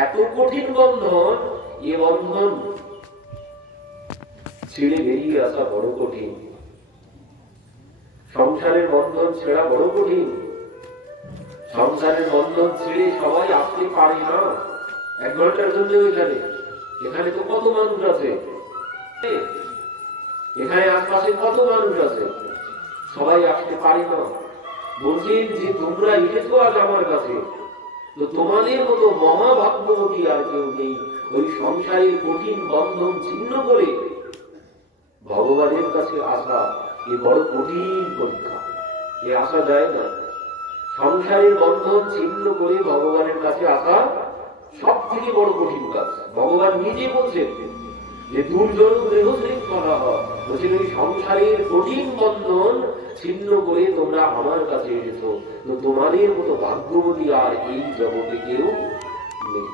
এত কঠিন বন্ধন, এ বন্ধন ছেড়ে বেরিয়ে আসা বড় কঠিন। সংসারের বন্ধন ছেড়া বড় কঠিন। সংসারের বন্ধন ছেড়ে সবাই আসতে পারে না এক ঘন্টার জন্য। এখানে এখানে তো কত মানুষ আছে, এখানে আশপাশে কত মানুষ আছে, সবাই আসতে পারে না। বলছেন যে তোমরা এসেছো আজ আমার কাছে, তো তোমাদের মতো মহাভাগ্যবতী আর কেউ নেই। ওই সংসারের কঠিন বন্ধন ছিন্ন করে ভগবানের কাছে আসা এ বড় কঠিন পরীক্ষা, এ আসা যায় না। সংসারের বন্ধন ছিন্ন করে ভগবানের কাছে আসা সব থেকে বড় কঠিন কাজ। ভগবান নিজে বলছেন যে দুর্জন দেহ শৃঙ্খলা, বলছেন ওই সংসারের কঠিন বন্ধন ছিন্ন করে তোমরা আমার কাছে এসেছো, তো তোমাদের মতো ভাগ্যবতী আর এই জগতে কেউ নেই।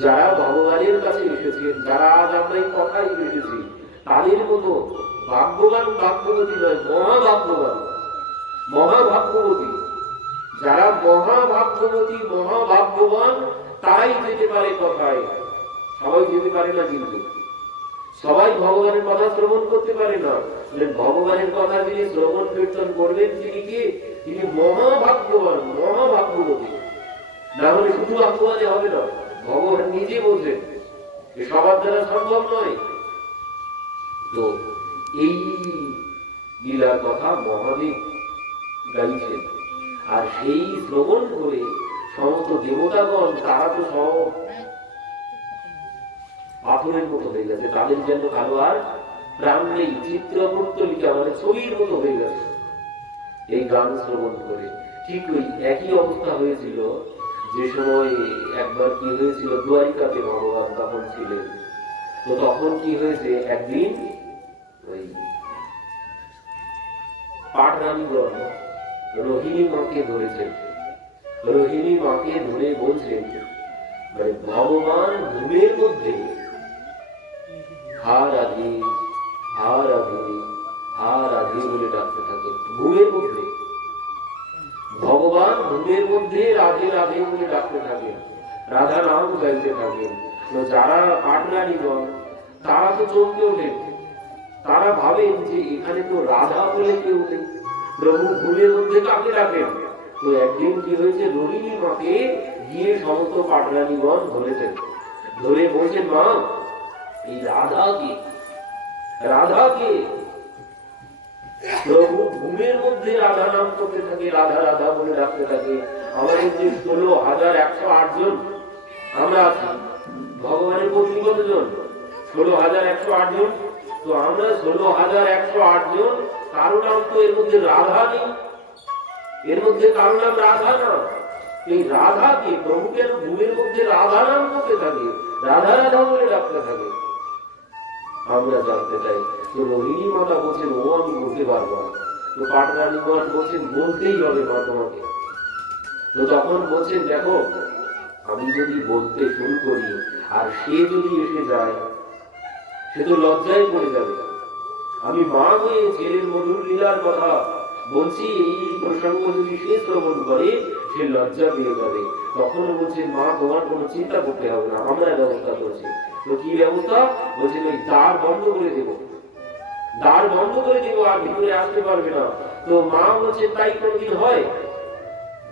যারা ভগবানের কাছে এসেছেন, যারা আজ আমরা এই কথাই এসেছি, তাদের মতো ভাগ্যবান ভাগ্যবতী নয়, মহাভাগ্যবান মহাভাগ্যবতী। যারা মহাভাগ্যবতী মহাভাগ্যবান তারাই যেতে পারে কথায়, সবাই যেতে পারে না। কিন্তু সবাই ভগবানের কথা শ্রবণ করতে পারে না। ভগবানের কথা যিনি শ্রবণ কীর্তন করবেন তিনি কে? তিনি মহাভাগ্যবান মহাভাগ্যবতী। না হলে শুধু ভাগ্যবানে হবে না। ভগবান নিজে বলছেন সবার দ্বারা সম্ভব নয়। তো এই লীলার কথা মহাদেব গাইছেন, আর সেই শ্রবণ করে সমস্ত দেবতাগণ তারা তো সব পাথরের মতো হয়ে গেছে, তাদের যেন কারো আর প্রাণ নেই, চিত্রপুত্তলিকা মানে ছবির মতো হয়ে গেছে এই গান শ্রবণ করে। ঠিক ওই একই অবস্থা হয়েছিল যে সময় একবার কি হয়েছিল, দ্বারিকাতে ভগবান তখন ছিলেন। তো তখন কি হয়েছে, একদিন ওই পাটরানীগণ রোহিণী মাকে ধরেছেন। রোহিণী মাকে ধরে বলছেন মানে ভগবান ঘুমের মধ্যে হা রাধে হা রাধে হা রাধে বলে ডাকতে থাকেন। ঘুমের মধ্যে ভগবান ঘুমের মধ্যে রাধে রাধে বলে ডাকতে থাকেন, রাধা নাম গাইতে থাকেন। যারা পাটরানীগণ তারা তো চমকে ওঠেন, তারা ভাবেন যে এখানে তো রাধা বলে কেউ নেই, প্রভু ঘুমের মধ্যে কাকে ডাকেন। তো একদিন কি হয়েছে, রোহিণী মাকে গিয়ে সমস্ত পাটরানীগণ ধরেছেন, ধরে বলছেন মা এই রাধা কে, রাধা কে? প্রভু ঘুমের মধ্যে রাধা নাম করতে থাকে, রাধা রাধা বলে ডাকতে থাকে। আমাদের যে 16,108 জন আমরা আছি, ভগবানের পত্নী কতজন? 16,108 জন। তো আমরা 16,108 জন, কারো নাম তো এর মধ্যে রাধা নেই, এর মধ্যে কারো নাম রাধা না। এই রাধা কে? প্রভু কেন ঘুমের মধ্যে রাধা নাম করতে থাকে, রাধা রাধা বলে ডাকতে থাকে? আমরা জানতে চাই। তো রোহিণী মাতা বলছেন ও আমি বলতে পারবো না। তো পাটরানীগণ বলছেন বলতেই হবে মা তোমাকে। তো তখন বলছেন দেখো আমি যদি বলতে শুরু করি আর সে যদি এসে যায়, সে তো লজ্জায় পড়ে যাবে। আমি মা হয়ে ছেলের মধুর লীলার কথা বলছি, এই প্রসঙ্গ যদি সে শ্রবণ করে সে লজ্জা পেয়ে যাবে। তখন বলছেন মা তোমার কোনো চিন্তা করতে হবে না, আমরা ব্যবস্থা করছি। তো কি ব্যবস্থা? বলছেন ওই দ্বার বন্ধ করে দেবো, দ্বার বন্ধ করে দেবো, আর ভিতরে আসতে পারবে না। তো মা বলছে তাই কোনদিন হয়?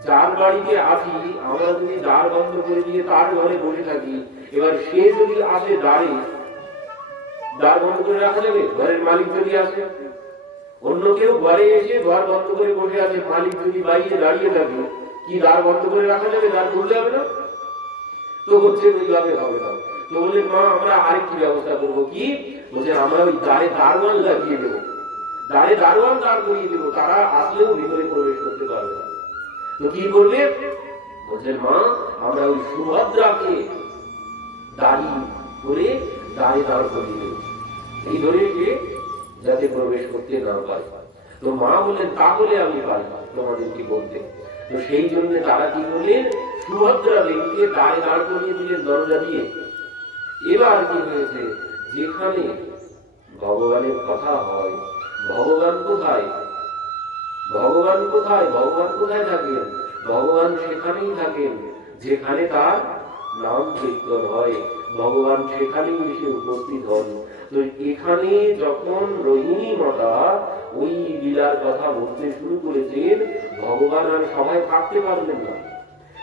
যার বাড়িতে আছি আমরা যদি দ্বার বন্ধ করে দিয়ে তার ঘরে বসে থাকি, এবার সে যদি আসে দ্বারে, দ্বার বন্ধ করে রাখা যাবে? ঘরের মালিক যদি আসে, অন্য কেউ ঘরে এসে দ্বার বন্ধ করে বসে আছে, মালিক যদি বাইরে দাঁড়িয়ে থাকে, কি দ্বার বন্ধ করে রাখা যাবে? দ্বার খুলতে হবে না? তো হচ্ছে ওইভাবে হবে না। তো বলে মা আমরা আরেকটি ব্যবস্থা করবো। কি? বলছে আমরা ওই দ্বারে দারোয়ান লাগিয়ে দেবো, দ্বারে দারোয়ান দাঁড় করিয়ে দেবো, তারা আসলেও ভিতরে প্রবেশ করতে পারবে না। তো কি করবে? বলছে মা আমরা ওই সুভদ্রাকে দাঁড়ি করে দাঁড়ে দাঁড় করিয়ে দেবো, এই ধরে সে যাতে প্রবেশ করতে না পারে। তো মা বললেন তাহলে আমি পারি তোমাদেরকে বলতে। তো সেই জন্য তারা কি করলেন, সুভদ্রা দেবীকে দাঁড়ে দাঁড় করিয়ে দিলেন দরজা দিয়ে। এবার কি হয়েছে, যেখানে ভগবানের কথা হয়, ভগবান কোথায়? ভগবান কোথায়? ভগবান কোথায় থাকেন? ভগবান সেখানেই থাকেন যেখানে তার নাম কীর্তন হয়, ভগবান সেখানেই এসে উপস্থিত হন। তো এখানে যখন রোহিণী মাতা ওই লীলার কথা বলতে শুরু করেছেন, ভগবান আর সবাই থাকতে পারলেন না।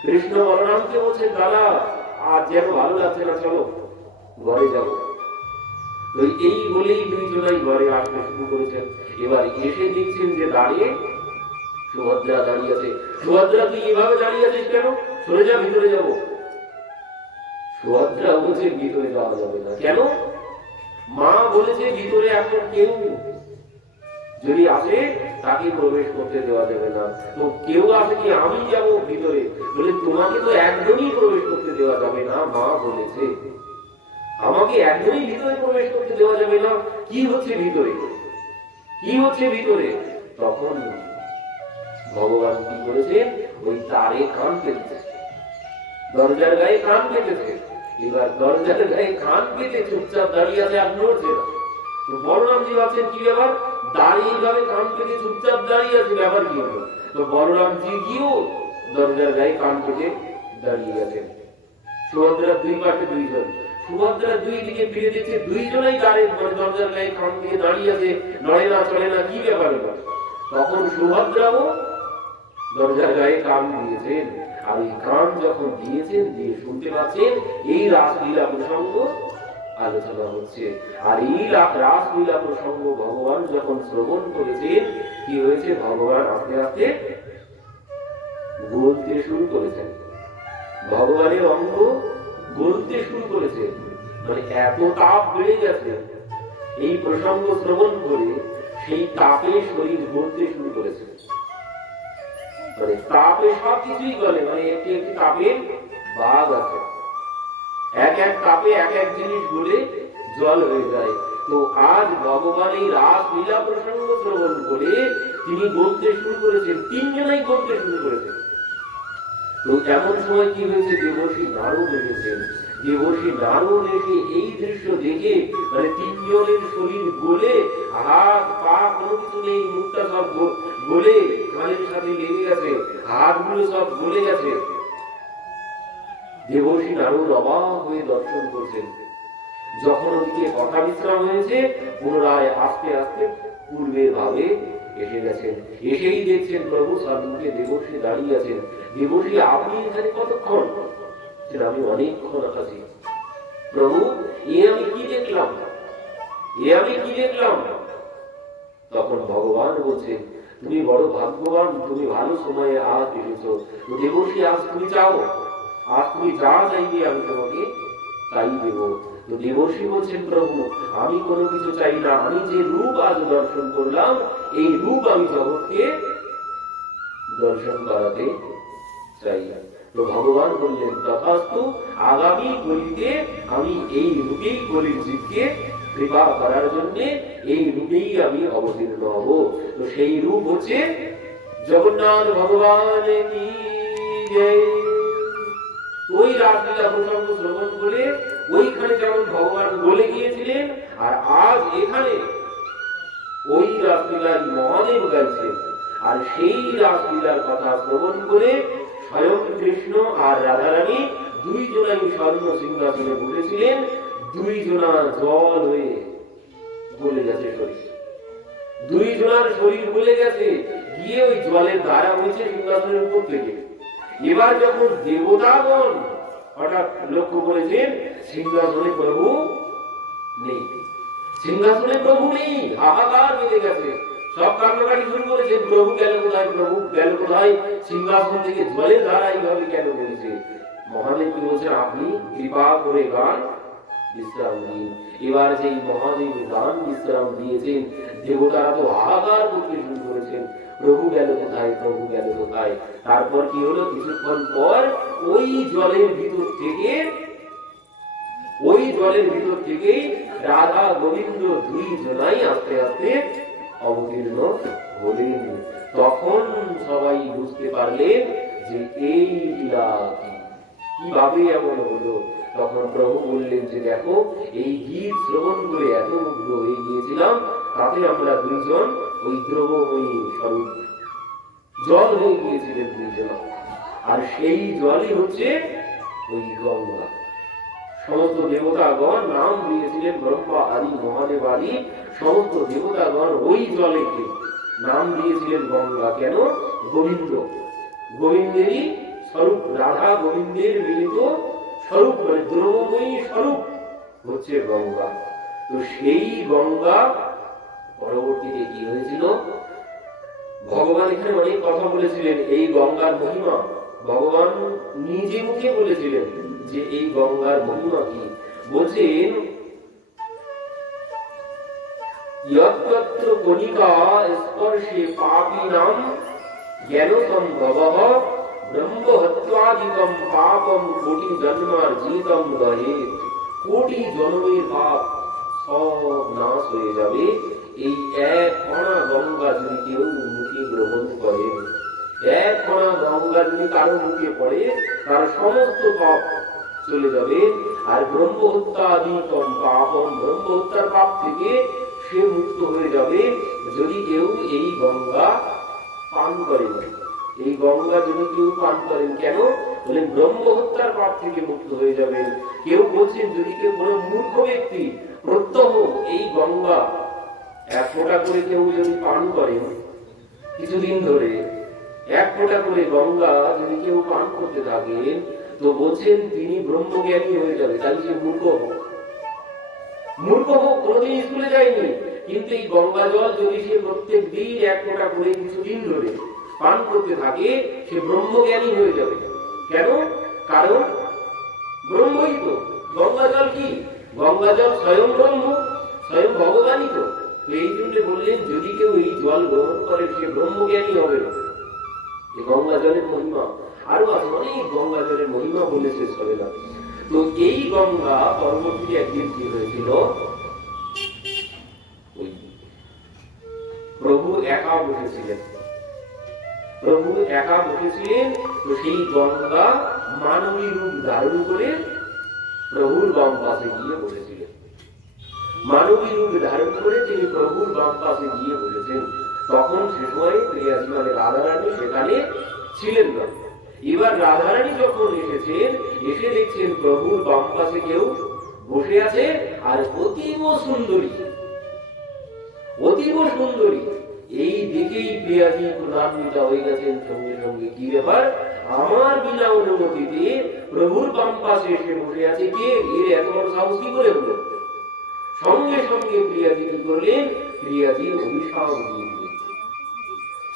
কৃষ্ণ বলরামকে বলছেন, দাদা আজ যেন ভালো লাগছে না, চলো ঘরে যাবো। তো এই বলেই দুইজনাই ঘরে আসতে শুরু করেছেন। এবার এসে দেখছেন যে দাঁড়িয়ে সুভদ্রা দাঁড়িয়ে আছে। সুভদ্রা, তুই এভাবে দাঁড়িয়ে আছিস কেন? সরে যা, ভিতরে যাবো। সুভদ্রা বলছে, ভিতরে যাওয়া যাবে না। কেন? মা বলেছে ভিতরে এখন কেউ যদি আসে তাকে প্রবেশ করতে দেওয়া যাবে না। তো কেউ আসে কি আমি যাব ভিতরে? বলে, তোমাকে তো একদমই প্রবেশ করতে দেওয়া যাবে না, মা বলেছে। আমাকে একদমই ভিতরে প্রবেশ করতে দেওয়া যাবে না? কি হচ্ছে ভিতরে? কি হচ্ছে ভিতরে? তখন ভগবান কি করেছেন? ওই তারে কান পেতেছে, দরজার গায়ে কান পেতেছে। এবার দরজার গায়ে কান পেতে চুপচাপ দাঁড়িয়ে আছে, আর নড়ছে না। তো বলরামজি ভাবছেন কি ব্যাপার, দাঁড়িয়ে ভাবে কান পেতে চুপচাপ দাঁড়িয়ে আছে, ব্যাপার কি হলো? তো বলরামজি গিয়েও দরজার গায়ে কান পেতে দাঁড়িয়ে আছেন। সুভদ্রার দুই পাশে দুইজন, সুভদ্রার দুই দিকে ফিরে দিচ্ছে, দুইজনেই দাঁড়িয়ে দরজার গায়ে কান দিয়ে দাঁড়িয়ে আছে, নড়ে না চলে না, কি ব্যাপার? তখন সুভদ্রাও দরজার গায়ে কান দিয়েছেন। আর এই কান যখন দিয়েছেন, দিয়ে শুনতে পাচ্ছেন এই রাসলীলা প্রসঙ্গ আলোচনা হচ্ছে। আর এই রাসলীলা প্রসঙ্গ ভগবান যখন শ্রবণ করেছেন, কি হয়েছে? ভগবান আস্তে আস্তে গলতে শুরু করেছেন, ভগবানের অঙ্গ গলতে শুরু করেছে। মানে এত তাপ বেড়ে গেছে এই প্রসঙ্গ শ্রবণ করে, সেই তাপে শরীর গলতে শুরু করেছে। মানে তাপে সবকিছুই গলে, মানে একটি একটি তাপের বাঘ আছে, এক এক তাপে এক এক জিনিস গলে জল হয়ে যায়। তো আজ ভগবান এই রাসলীলা প্রসঙ্গ শ্রবণ করে তিনি গলতে শুরু করেছেন, তিনজনেই গলতে শুরু করেছেন। তো এমন সময় কি হয়েছে? দেবর্ষি নারদ এসেছেন। দেবর্ষি নারদ এসে এই দৃশ্য দেখে, মানে তিনজনের শরীর গলে, হাত পা কোনো কিছু নেই, মুখটা সব গলে কানের সাথে লেগে গেছে, হাতগুলো সব গলে গেছে। দেবর্ষি নারদ অবাক হয়ে দর্শন করছেন। যখন ওদিকে কথা বিশ্রাম হয়েছে, পুনরায় আস্তে আস্তে পূর্বের ভাবে এসে গেছেন। এসেই দেখছেন প্রভু সামনে দেবর্ষি দাঁড়িয়ে আছেন। দেবর্ষি, আপনি এখানে কতক্ষণ? আমি অনেকক্ষণ আছি। প্রভু, এ আমি কি দেখলাম, এ আমি কি দেখলাম? তখন ভগবান বলছেন, তুমি বড় ভাগ্যবান, তুমি ভালো সময়ে আজ এসেছো। তো দেবর্ষি, আজ তুমি চাও, আজ তুমি যা চাইবে আমি তোমাকে তাই দেব। তো দেবর্ষি বলছেন, প্রভু আমি কোনো কিছু চাই না, আমি যে রূপ আজ দর্শন করলাম, এই রূপ আমি জগৎকে দর্শন করাতে চাই। তো ভগবান বললেন, তথাস্তু, আগামী কলিতে আমি এই রূপেই কলির জীবকে কৃপা করার জন্য এই রূপেই আমি অবতীর্ণ হব। তো সেই রূপ হচ্ছে জগন্নাথ ভগবান কি জয়। ওই রাসলীলা প্রসঙ্গ শ্রবণ করে ওইখানে যেমন ভগবান বলে গিয়েছিলেন, আর আজ এখানে ওই রাসলীলার মহাদেব গাইছেন। আর সেই রাসলীলার কথা শ্রবণ করে স্বয়ং কৃষ্ণ আর রাধারানী দুইজনাই স্বর্ণ সিংহাসনে বসেছিলেন, দুইজনা জল হয়ে গলে গেছে শরীর, দুইজনার শরীর গলে গেছে, গিয়ে ওই জলের ধারা হয়েছে সিংহাসনের উপর থেকে। এবার যখন দেবতাগণ হঠাৎ লক্ষ্য করেছেন সিংহাসনে প্রভু নেই, সিংহাসনে প্রভু নেই, হাহাকার বেঁধে গেছে, সব কান্নাকাটি শুরু করেছেন, প্রভু গেল কোথায়, প্রভু গেল কোথায়, সিংহাসন থেকে জলের ধারা এইভাবে কেন বলছে? মহাদেব কি বলছেন, আপনি কৃপা করে গান বিশ্রাম দিন। এবার সেই মহাদেব গান বিশ্রাম দিয়েছেন, দেবতারা তো হাহাকার করতে শুরু করেছেন, প্রভু গেল কোথায়, প্রভু গেল কোথায়। তারপর কি হলো? কিছুক্ষণ পর ওই জলের ভিতর থেকে রাধা গোবিন্দ দুইজনাই আস্তে আস্তে অবতীর্ণ হলেন। তখন সবাই বুঝতে পারলেন যে এই লীলা কিভাবে এমন হলো। তখন প্রভু বললেন যে, দেখো, এই গীত শ্রবণ করে এত মুগ্ধ হয়ে গিয়েছিলাম, তাতে আমরা দুইজন ওই দ্রবময়ী স্বরূপ জল হয়ে গিয়েছিলেন দুইজন। আর সেই জলই হচ্ছে ওই গঙ্গা। সমস্ত দেবতাগণ নাম দিয়েছিলেন ব্রহ্মা আদি মহাদেব আদি সমস্ত দেবতাগণ ওই জলেকে নাম দিয়েছিলেন গঙ্গা। কেন? গোবিন্দ, গোবিন্দেরই স্বরূপ, রাধা গোবিন্দের মিলিত স্বরূপ, মানে দ্রব্যময়ী স্বরূপ হচ্ছে গঙ্গা। তো সেই গঙ্গা পরবর্তীতে কি হয়েছিল, ভগবান এখানে অনেক কথা বলেছিলেন এই গঙ্গার মহিমা। ভগবান নিজে মুখে বলেছিলেন যে এই গঙ্গার মহিমা কি। বলছেন यत्र कणिका स्पर्शे पापिनां ज्ञानसंभवः ब्रह्महत्यादिकं पापं कोटि जन्मार्जितं गहेत्। कोटि जन्मेर पाप सब नाश হয়ে যাবে এই এক কণা গঙ্গা যদি কেউ মুখে গ্রহণ করে। এক কণা গঙ্গা যদি কারো মুখে পড়ে তার সমস্ত পাপ চলে যাবে। আর ব্রহ্মহত্যাদিকম পাপম, ব্রহ্মহত্যার পাপ থেকে সে মুক্ত হয়ে যাবে যদি কেউ এই গঙ্গা পান করে। এই গঙ্গা যদি কেউ পান করেন, কেন বলেন? ব্রহ্মহত্যার পাপ থেকে মুক্ত হয়ে যাবেন। কেউ বলছেন যদি কেউ কোনো মূর্খ ব্যক্তি প্রত্যহ এই গঙ্গা এক ফোঁটা করে কেউ যদি পান করেন কিছুদিন ধরে, এক ফোঁটা করে গঙ্গা যদি কেউ পান করতে থাকেন, তো বলছেন তিনি ব্রহ্মজ্ঞানী হয়ে যাবে। তাই সে মূর্খ হোক, মূর্খ হোক, কোনোদিন স্কুলে যায়নি, কিন্তু এই গঙ্গা জল যদি সে প্রত্যেক দিন এক ফোঁটা করে কিছুদিন ধরে পান করতে থাকে, সে ব্রহ্মজ্ঞানী হয়ে যাবে। কেন? কারণ ব্রহ্মই তো। গঙ্গা জল কি? গঙ্গা জল স্বয়ং ব্রহ্ম, স্বয়ং ভগবানই তো। এই জন্য বললেন যদি কেউ এই জল গ্রহণ করে সে ব্রহ্মজ্ঞানী হবে। এই গঙ্গা জলের মহিমা আরো আছে, অনেক গঙ্গা জলের মহিমা বলে শেষ হবে না। তো এই গঙ্গা পরবর্তীতে একদিন কি হয়েছিল, প্রভু একা বসেছিলেন, প্রভু একা বসেছিলেন। তো সেই গঙ্গা মানবী রূপ ধারণ করে প্রভুর বাম পাশে গিয়ে বসেছিলেন। মানবী রূপ ধারণ করে তিনি প্রভুর বাম পাশে গিয়ে বসেছেন। তখন সে সময় প্রিয়াজি মানে রাধারানী সেখানে ছিলেন না। এবার রাধারানী যখন এসেছেন, এসে দেখছেন প্রভুর বাম পাশে কেউ বসে আছে, আর অতীব সুন্দরী, অতীব সুন্দরী। এই দেখেই প্রিয়াজি প্রধান্বিত হয়ে গেছেন। সঙ্গে সঙ্গে কি ব্যাপার, আমার বিনা অনুমতিতে প্রভুর বাম পাশে এসে বসে আছে কে? এর এত বড় সাহস কি করে হলো? সঙ্গে সঙ্গে প্রিয়াজি কি করলেন? প্রিয়াজি অভিশাপ দিয়ে দিলেন।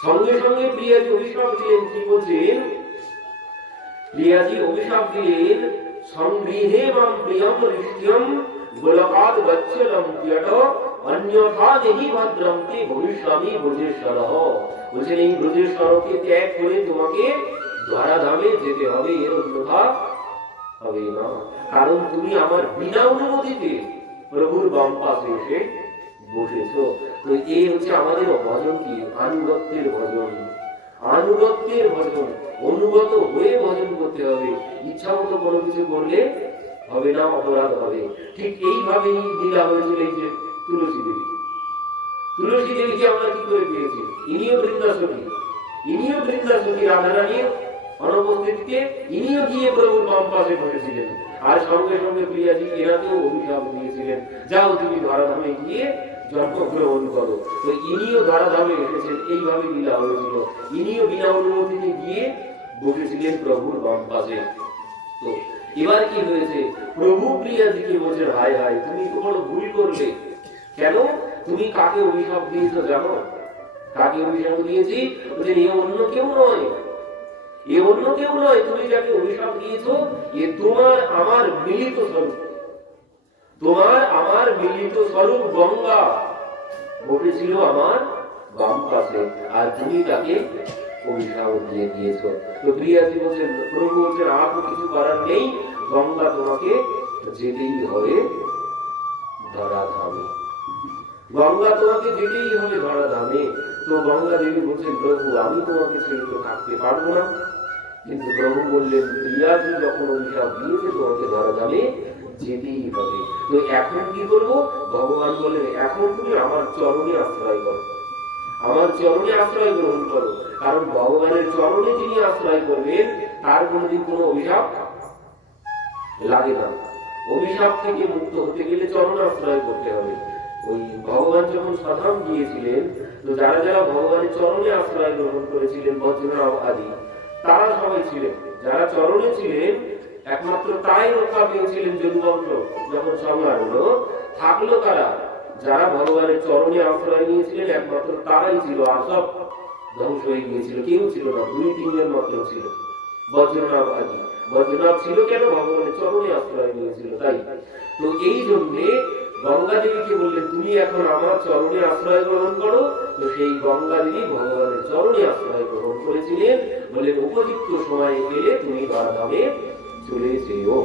সঙ্গে সঙ্গে প্রিয়াজি অভিশাপ দিলেন। কি বলছেন? প্রিয়াজি অভিশাপ দিলেন, সংগৃহে মাম প্রিয়ম ঋষ্যম গোলকাদ গচ্ছলম ত্যট অন্যথা দেহি ভদ্রম তে ভবিষ্যামি ব্রজেশ্বরঃ। বলছেন এই ব্রজেশ্বরকে ত্যাগ করে তোমাকে ধরাধামে যেতে হবে, এর অন্যথা হবে না। কারণ তুমি আমার বিনা অনুমতিতে প্রভুর বাম পাশে এসে বসেছো। তো এই হচ্ছে আমাদের ভজন, কি আনুগত্যের ভজন, আনুগত্যের ভজন। অনুগত হয়ে ভজন করতে হবে, ইচ্ছা মতো কোনো কিছু করলে হবে না, অপরাধ হবে। ঠিক এইভাবেই লীলা হয়েছিল এই যে তুলসী দেবী। তুলসী দেবীকে আমরা কি করে পেয়েছি? ইনিও বৃন্দাসখী, ইনিও বৃন্দাসখী রাধারানীর অনুপস্থিতিতে ইনিও গিয়ে প্রভুর বাম পাশে বসেছিলেন। আর সঙ্গে সঙ্গে প্রিয়াজি এনাকেও অভিশাপ দিয়েছিলেন, যাও তুমি ধরাধামে গিয়ে জন্মগ্রহণ করো। তো ইনিও ধরাধামে এসেছেন, এইভাবে লীলা হয়েছিল। ইনিও বিনা অনুমতিতে গিয়ে বসেছিলেন প্রভুর বাম পাশে। তো এবার কি হয়েছে, প্রভু প্রিয়াজিকে বলছে হায় হায় তুমি তো বড় ভুল করলে। কেন? তুমি কাকে অভিশাপ দিয়েছো জানো? কাকে অভিশাপ দিয়েছি? বলছে এ অন্য কেউ নয়, এ অন্য কেউ নয়, তুমি যাকে অভিশাপ দিয়েছো এ তোমার আমার মিলিত স্বরূপ, তোমার আমার মিলিত স্বরূপ গঙ্গা বসেছিল আমার বাম পাশে, আর তুমি তাকে অভিশাপ দিয়ে দিয়েছো। তো প্রিয়াজি বলছেন, প্রভু বলছেন আর তো কিছু করার নেই, গঙ্গা তোমাকে যেতেই হবে ধরাধামে, গঙ্গা তোমাকে যেতেই হবে ধরাধামে। তো গঙ্গা দেবী বলছেন, প্রভু আমি তোমাকে ছেড়ে তো থাকতে পারবো না। কিন্তু প্রভু বললেন, প্রিয়াজি যখন অভিশাপ দিয়েছে তোমাকে ধরাধামে যেতেই হবে। তো এখন কি করবো? ভগবান বললেন, এখন তুমি আমার চরণে আশ্রয় করো, আমার চরণে আশ্রয় গ্রহণ করো। কারণ ভগবানের চরণে যিনি আশ্রয় করবেন তার কোনদিন কোনো অভিশাপ লাগে না। অভিশাপ থেকে মুক্ত হতে গেলে চরণ আশ্রয় করতে হবে। ওই ভগবান যখন সাধাম গিয়েছিলেন, তো যারা যারা ভগবানের চরণে আশ্রয় গ্রহণ করেছিলেন, বজ্রনাভ আদি, তারা সবাই ছিলেন। যারা চরণে ছিলেন একমাত্র তাই রক্ষা পেয়েছিলেন। যদুবংশ যখন সংহার হলো, থাকলো তারা যারা ভগবানের চরণে আশ্রয় নিয়েছিলেন, একমাত্র তারাই ছিল। আর সব ধ্বংস হয়ে গিয়েছিল, কেউ ছিল না, 2-3 জন মাত্র ছিল। বজ্রনাভ আদি, বজ্রনাভ ছিল কেন? ভগবানের চরণে আশ্রয় নিয়েছিল তাই। তো এই জন্যে গঙ্গা দেবীকে বললেন, তুমি এখন আমার চরণে আশ্রয় গ্রহণ করো। তো সেই গঙ্গা দেবী ভগবানের চরণে আশ্রয় গ্রহণ করেছিলেন। বললেন, উপযুক্ত সময় এলে তুমি দ্বারধামে চলে যেও।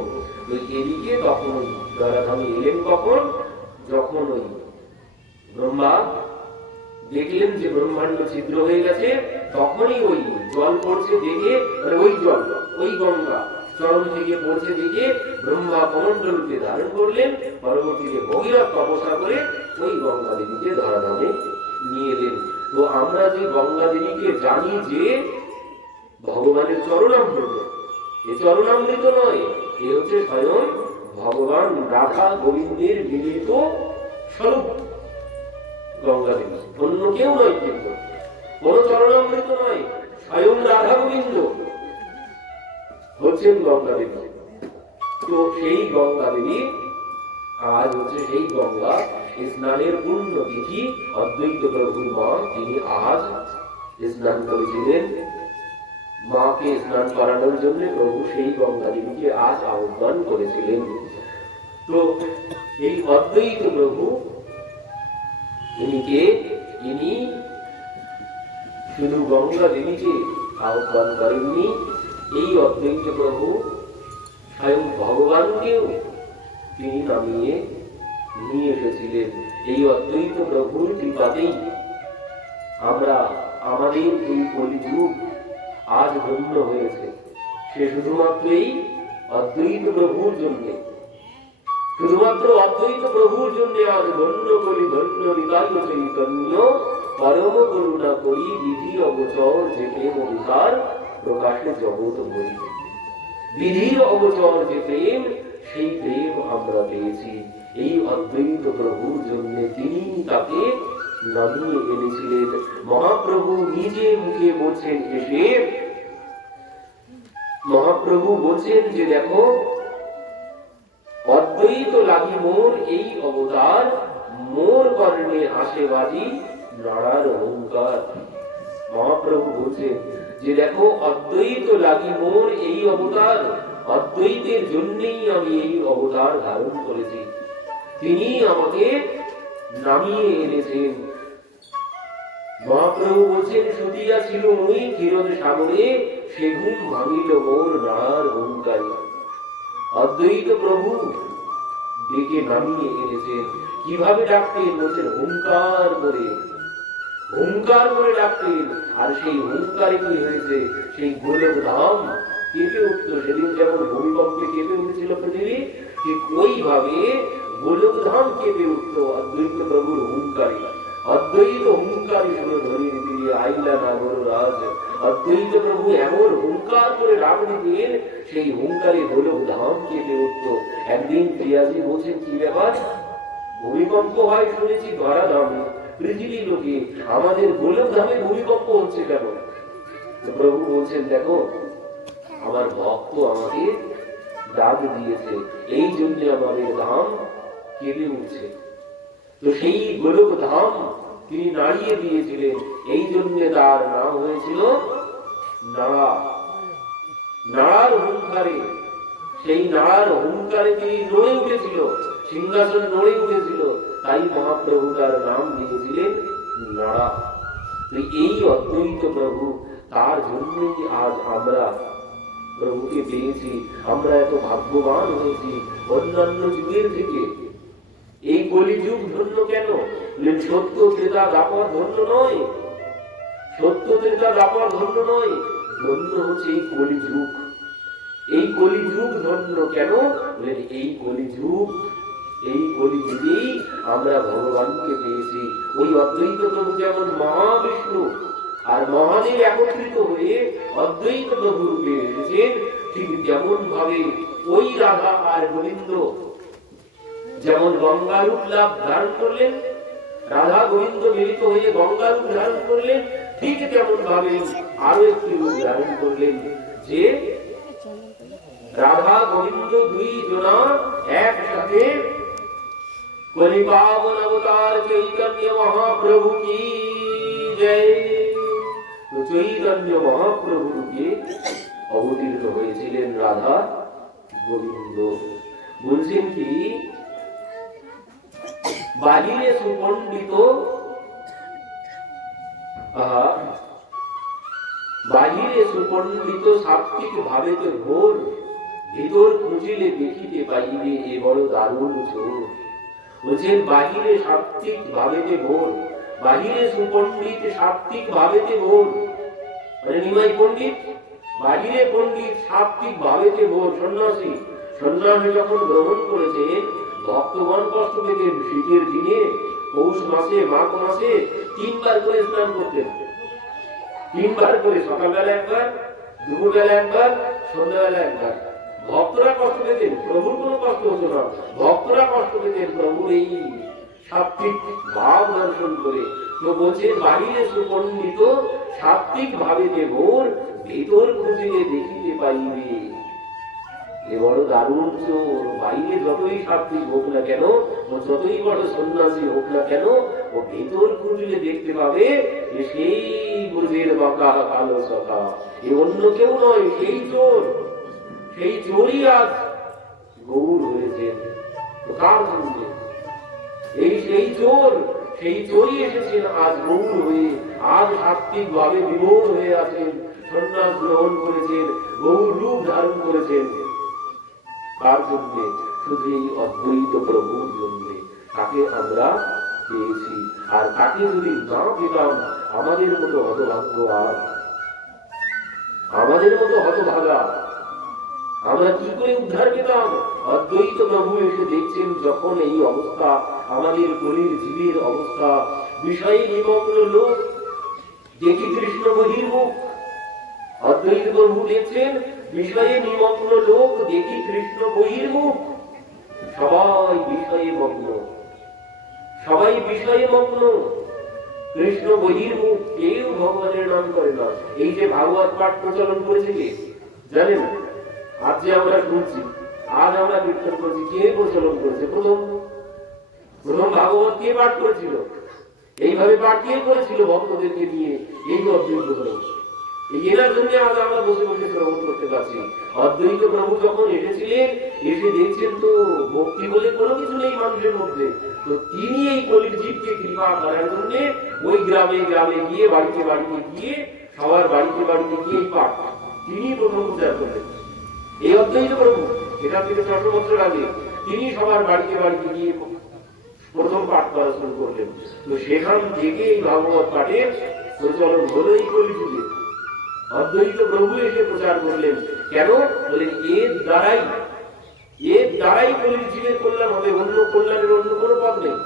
তো এদিকে তখন দ্বারধামে এলেন কখন? যখন ওই ব্রহ্মা দেখলেন যে ব্রহ্মাণ্ড ছিদ্র হয়ে গেছে, তখনই ওই জল পড়ছে দেখে, মানে ওই জল, ওই গঙ্গা চরণ থেকে পড়ছে দেখে ব্রহ্মা কমণ্ডলকে ধারণ করলেন। পরবর্তীতে ভগীরথ তপস্যা করে ওই গঙ্গা দেবীকে ধরাধামে নিয়ে এলেন। তো আমরা যে গঙ্গা দেবীকে জানি যে ভগবানের চরণামৃত, এ চরণামৃত নয়, এ হচ্ছে স্বয়ং ভগবান রাধা গোবিন্দের মিলিত স্বরূপ গঙ্গা দেবী, অন্য কেউ নয়, কিন্তু কোন চরণামৃত নয়, স্বয়ং রাধা গোবিন্দ হচ্ছেন গঙ্গা দেবী। তো সেই গঙ্গা দেবী আজ হচ্ছে সেই গঙ্গা স্নানের পূর্ণ তিথি। অদ্বৈত প্রভুর মা তিনি আজ স্নান করেছিলেন। মাকে স্নান করানোর জন্য প্রভু সেই গঙ্গা দেবীকে আজ আহ্বান করেছিলেন। তো এই অদ্বৈত প্রভু ইনি শুধু গঙ্গা দেবীকে আহ্বান করেননি, এই অদ্বৈত প্রভু স্বয়ং ভগবানকেও তিনি নামিয়ে নিয়ে এসেছিলেন। এই অদ্বৈত প্রভুর কৃপাতেই আমরা, আমাদের এই কলিযুগ আজ ধন্য হয়েছে। সে শুধুমাত্র এই অদ্বৈত প্রভুর জন্য, শুধুমাত্র অদ্বৈত প্রভুর জন্য আজ ধন্য করি, ধন্য নিতাই চৈতন্য পরম করুণা করি, বিধি অগোচর যে প্রেম অধিকার প্রকাশে জগৎ বলি। বিধির অগোচর যে প্রেম, সেই প্রেম আমরা পেয়েছি এই অদ্বৈত প্রভুর জন্য। তিনি তাকে নামিয়ে এনেছিলেন। মহাপ্রভু নিজে মুখে বলছেন, এসে মহাপ্রভু বলছেন যে দেখো, অদ্বৈত লাগি মোর এই অবতার, মোর কর্ণে আসে বাজি নাড়ার অহংকার। মহাপ্রভু বলছেন যে দেখো, অদ্বৈত লাগি মোর এই অবতার, অদ্বৈতের জন্যই আমি এই অবতার ধারণ করেছি। তিনি আমাকে নামিয়ে এনেছেন। মহাপ্রভু বলছেন, সুতিয়া ছিল মুই ক্ষীরদ সাগরে, সে ঘুম ভাঙিল মোর নাড়ার অহংকারী। অদ্বৈত প্রভু ডেকে নামিয়ে এনেছেন। কিভাবে ডাকতেন? বলছেন হুঙ্কার করে, হুঙ্কার করে ডাকতেন। আর সেই হুঙ্কারে কি হয়েছে? সেই গোলক ধাম কেঁপে উঠত। সেদিন যেমন ভূমিকম্পে কেঁপে উঠেছিল পৃথিবী, ঠিক ওইভাবে গোলক ধাম কেঁপে উঠত অদ্বৈত প্রভুর হুঙ্কারে। অদ্বৈত হুঙ্কারে শুনে ধরিয়ে দিয়ে আইলা নাগর রাজ। অদ্বৈত প্রভু এমন হুঙ্কার করে ডাক দিতেন, সেই হুঙ্কারে গোলক ধাম কেঁপে উঠত। একদিন প্রিয়াজি বলছেন, কি ব্যাপার? ভূমিকম্প হয় শুনেছি ধরা ধামে, পৃথিবী লোকে, আমাদের গোলক ধামে ভূমিকম্প হচ্ছে কেন? প্রভু বলছেন, দেখো, আমার ভক্ত আমাকে ডাক দিয়েছে, এই জন্য আমাদের ধাম কেঁপে উঠছে। তো সেই গোলক ধাম তিনি নাড়িয়ে দিয়েছিলেন, এই জন্য তার নাম হয়েছিল নাড়া। নাড়ার হুঙ্কারে, সেই নাড়ার হুঙ্কারে তিনি নড়ে উঠেছিল, সিংহাসন নড়ে উঠেছিল, তাই মহাপ্রভু তার নাম দিয়েছিলেন নাড়া। এই অদ্বৈত প্রভু, তার জন্যই আজ আমরা প্রভুকে পেয়েছি। আমরা এত ভাগ্যবান হয়েছি অন্যান্য যুগের থেকে। এই কলিযুগ ধন্য কেন? সত্য ত্রেতা দ্বাপর ধন্য নয়, সত্য ত্রেতা দ্বাপর ধন্য নয়, ধন্য হচ্ছে এই কলিযুগ। এই কলিযুগ ধন্য কেন? এই কলিযুগ, এই কলিযুগেই আমরা ভগবানকে পেয়েছি। ওই অদ্বৈত প্রভু যেমন মহাবিষ্ণু আর মহাদেব একত্রিত হয়ে অদ্বৈত প্রভু রূপে এসেছেন, ঠিক যেমন ভাবে ওই রাধা আর গোবিন্দ যেমন গঙ্গা রূপ লাভ ধারণ করলেন, রাধা গোবিন্দ মিলিত হয়ে গঙ্গা রূপ ধারণ করলেন, ঠিক তেমন ভাবে আরো একটি রূপ ধারণ করলেন, যে রাধা গোবিন্দ দুই জনা একসাথে কলিপাবন অবতার চৈতন্য মহাপ্রভু কি জয়। চৈতন্য মহাপ্রভু রূপে অবতীর্ণ হয়েছিলেন রাধা গোবিন্দ। বলছেন কি, বাহিরে সুপণ্ডিত, বাহিরে সুপণ্ডিত সাত্বিক ভাবেতে ভোর, ভিতর খুঁজিলে দেখিতে পাইবে এ বড় দারুণ চোর। বলছেন বাহিরে সাত্বিক ভাবেতে ভোর, বাহিরে সুপণ্ডিত সাত্বিক ভাবেতে ভোর, মানে নিমাই পণ্ডিত, বাহিরে পণ্ডিত সাত্বিক ভাবেতে ভোর। সন্ন্যাসী, সন্ন্যাসী যখন গ্রহণ করেছেন, ভক্তগণ কষ্ট পেতেন। শীতের দিনে পৌষ মাসে, মাঘ মাসে 3 বার করে স্নান করতেন, 3 বার করে, সকালবেলা একবার, দুপুরবেলা একবার, সন্ধ্যাবেলা একবার। ভক্তরা কষ্ট পেতেন, প্রভুর কোনো কষ্ট হতো না, ভক্তরা কষ্ট পেতেন প্রভুর এই সাত্বিক ভাব দর্শন করে। তো বলছে বাহিরে সুপণ্ডিত সাত্বিক ভাবেতে ভোর, ভিতর খুঁজিলে দেখিতে পাইবে এ বড় দারুণ চোর। বাইরে যতই সাত্বিক হোক না কেন, ও যতই বড় সন্ন্যাসী হোক না কেন, ও ভিতর খুঁজলে দেখতে পাবে সেই ব্রজের বাঁকা কালো সখা, এ অন্য কেউ নয়, সেই চোর। সেই চোরই আজ গৌর হয়েছেন। কার জন্য? এই সেই চোর, সেই চোরই এসেছেন আজ গৌর হয়ে, আজ সাত্বিক ভাবে বিভোর হয়ে আছেন, সন্ন্যাস গ্রহণ করেছেন, গৌর রূপ ধারণ করেছেন। কার জন্য? শুধু এই অদ্বৈত প্রভুর জন্য। তাকে আমরা পেয়েছি, আর তাকে যদি না পেতাম, আমাদের মতো হতভাগ্য, আর আমাদের মতো হতভাগা আমরা কি করে উদ্ধার পেতাম? অদ্বৈত প্রভু এসে দেখছেন যখন এই অবস্থা, আমাদের কলির জীবের অবস্থা, বিষয়ে নিমগ্ন লোক দেখি কৃষ্ণ বহির্মুখ। অদ্বৈত প্রভু দেখছেন বিষয়ে নিমগ্ন লোক দেখি কৃষ্ণ বহির্মুখ। সবাই বিষয়ে মগ্ন, সবাই বিষয়ে মগ্ন, কৃষ্ণ বহির্মুখ, কেউ ভগবানের নাম করে না। এই যে ভাগবত পাঠ প্রচলন করেছে কে জানেন? আজ যে আমরা শুনছি, আজ আমরা কীর্তন করছি, কে প্রচলন করেছে? প্রথম ভাগবত কে পাঠ করেছিল? এইভাবে পাঠ কে করেছিল? ভক্তদেরকে নিয়ে। এই অদ্বৈত প্রভু, এনার জন্য আজ আমরা বসে বসে শ্রবণ করতে পারছি। অদ্বৈত প্রভু যখন এসেছিলেন, এসে দেখছেন তো ভক্তি বলে কোনো কিছু নেই মানুষের মধ্যে, তো তিনি এই কলির জীবকে কৃপা করার জন্য ওই গ্রামে গ্রামে গিয়ে, বাড়িতে বাড়িতে গিয়ে, সবার বাড়িতে বাড়িতে গিয়ে এই পাঠ তিনি প্রথম উদ্ধার করলেন। এই অদ্বৈত প্রভু, এটা থেকে 600 বছর আগে তিনি সবার বাড়িতে বাড়িতে গিয়ে প্রথম পাঠ করা শুরু করলেন। তো সেখান থেকে এই ভাগবত পাঠের প্রচলন হলো এই কলিযুগে। অদ্বৈত প্রভু এসে প্রচার করলেন। কেন? বলেন এর দ্বারাই কলির জীবের কল্যাণ হবে, অন্য কল্যাণের অন্য কোনো পথ নেই।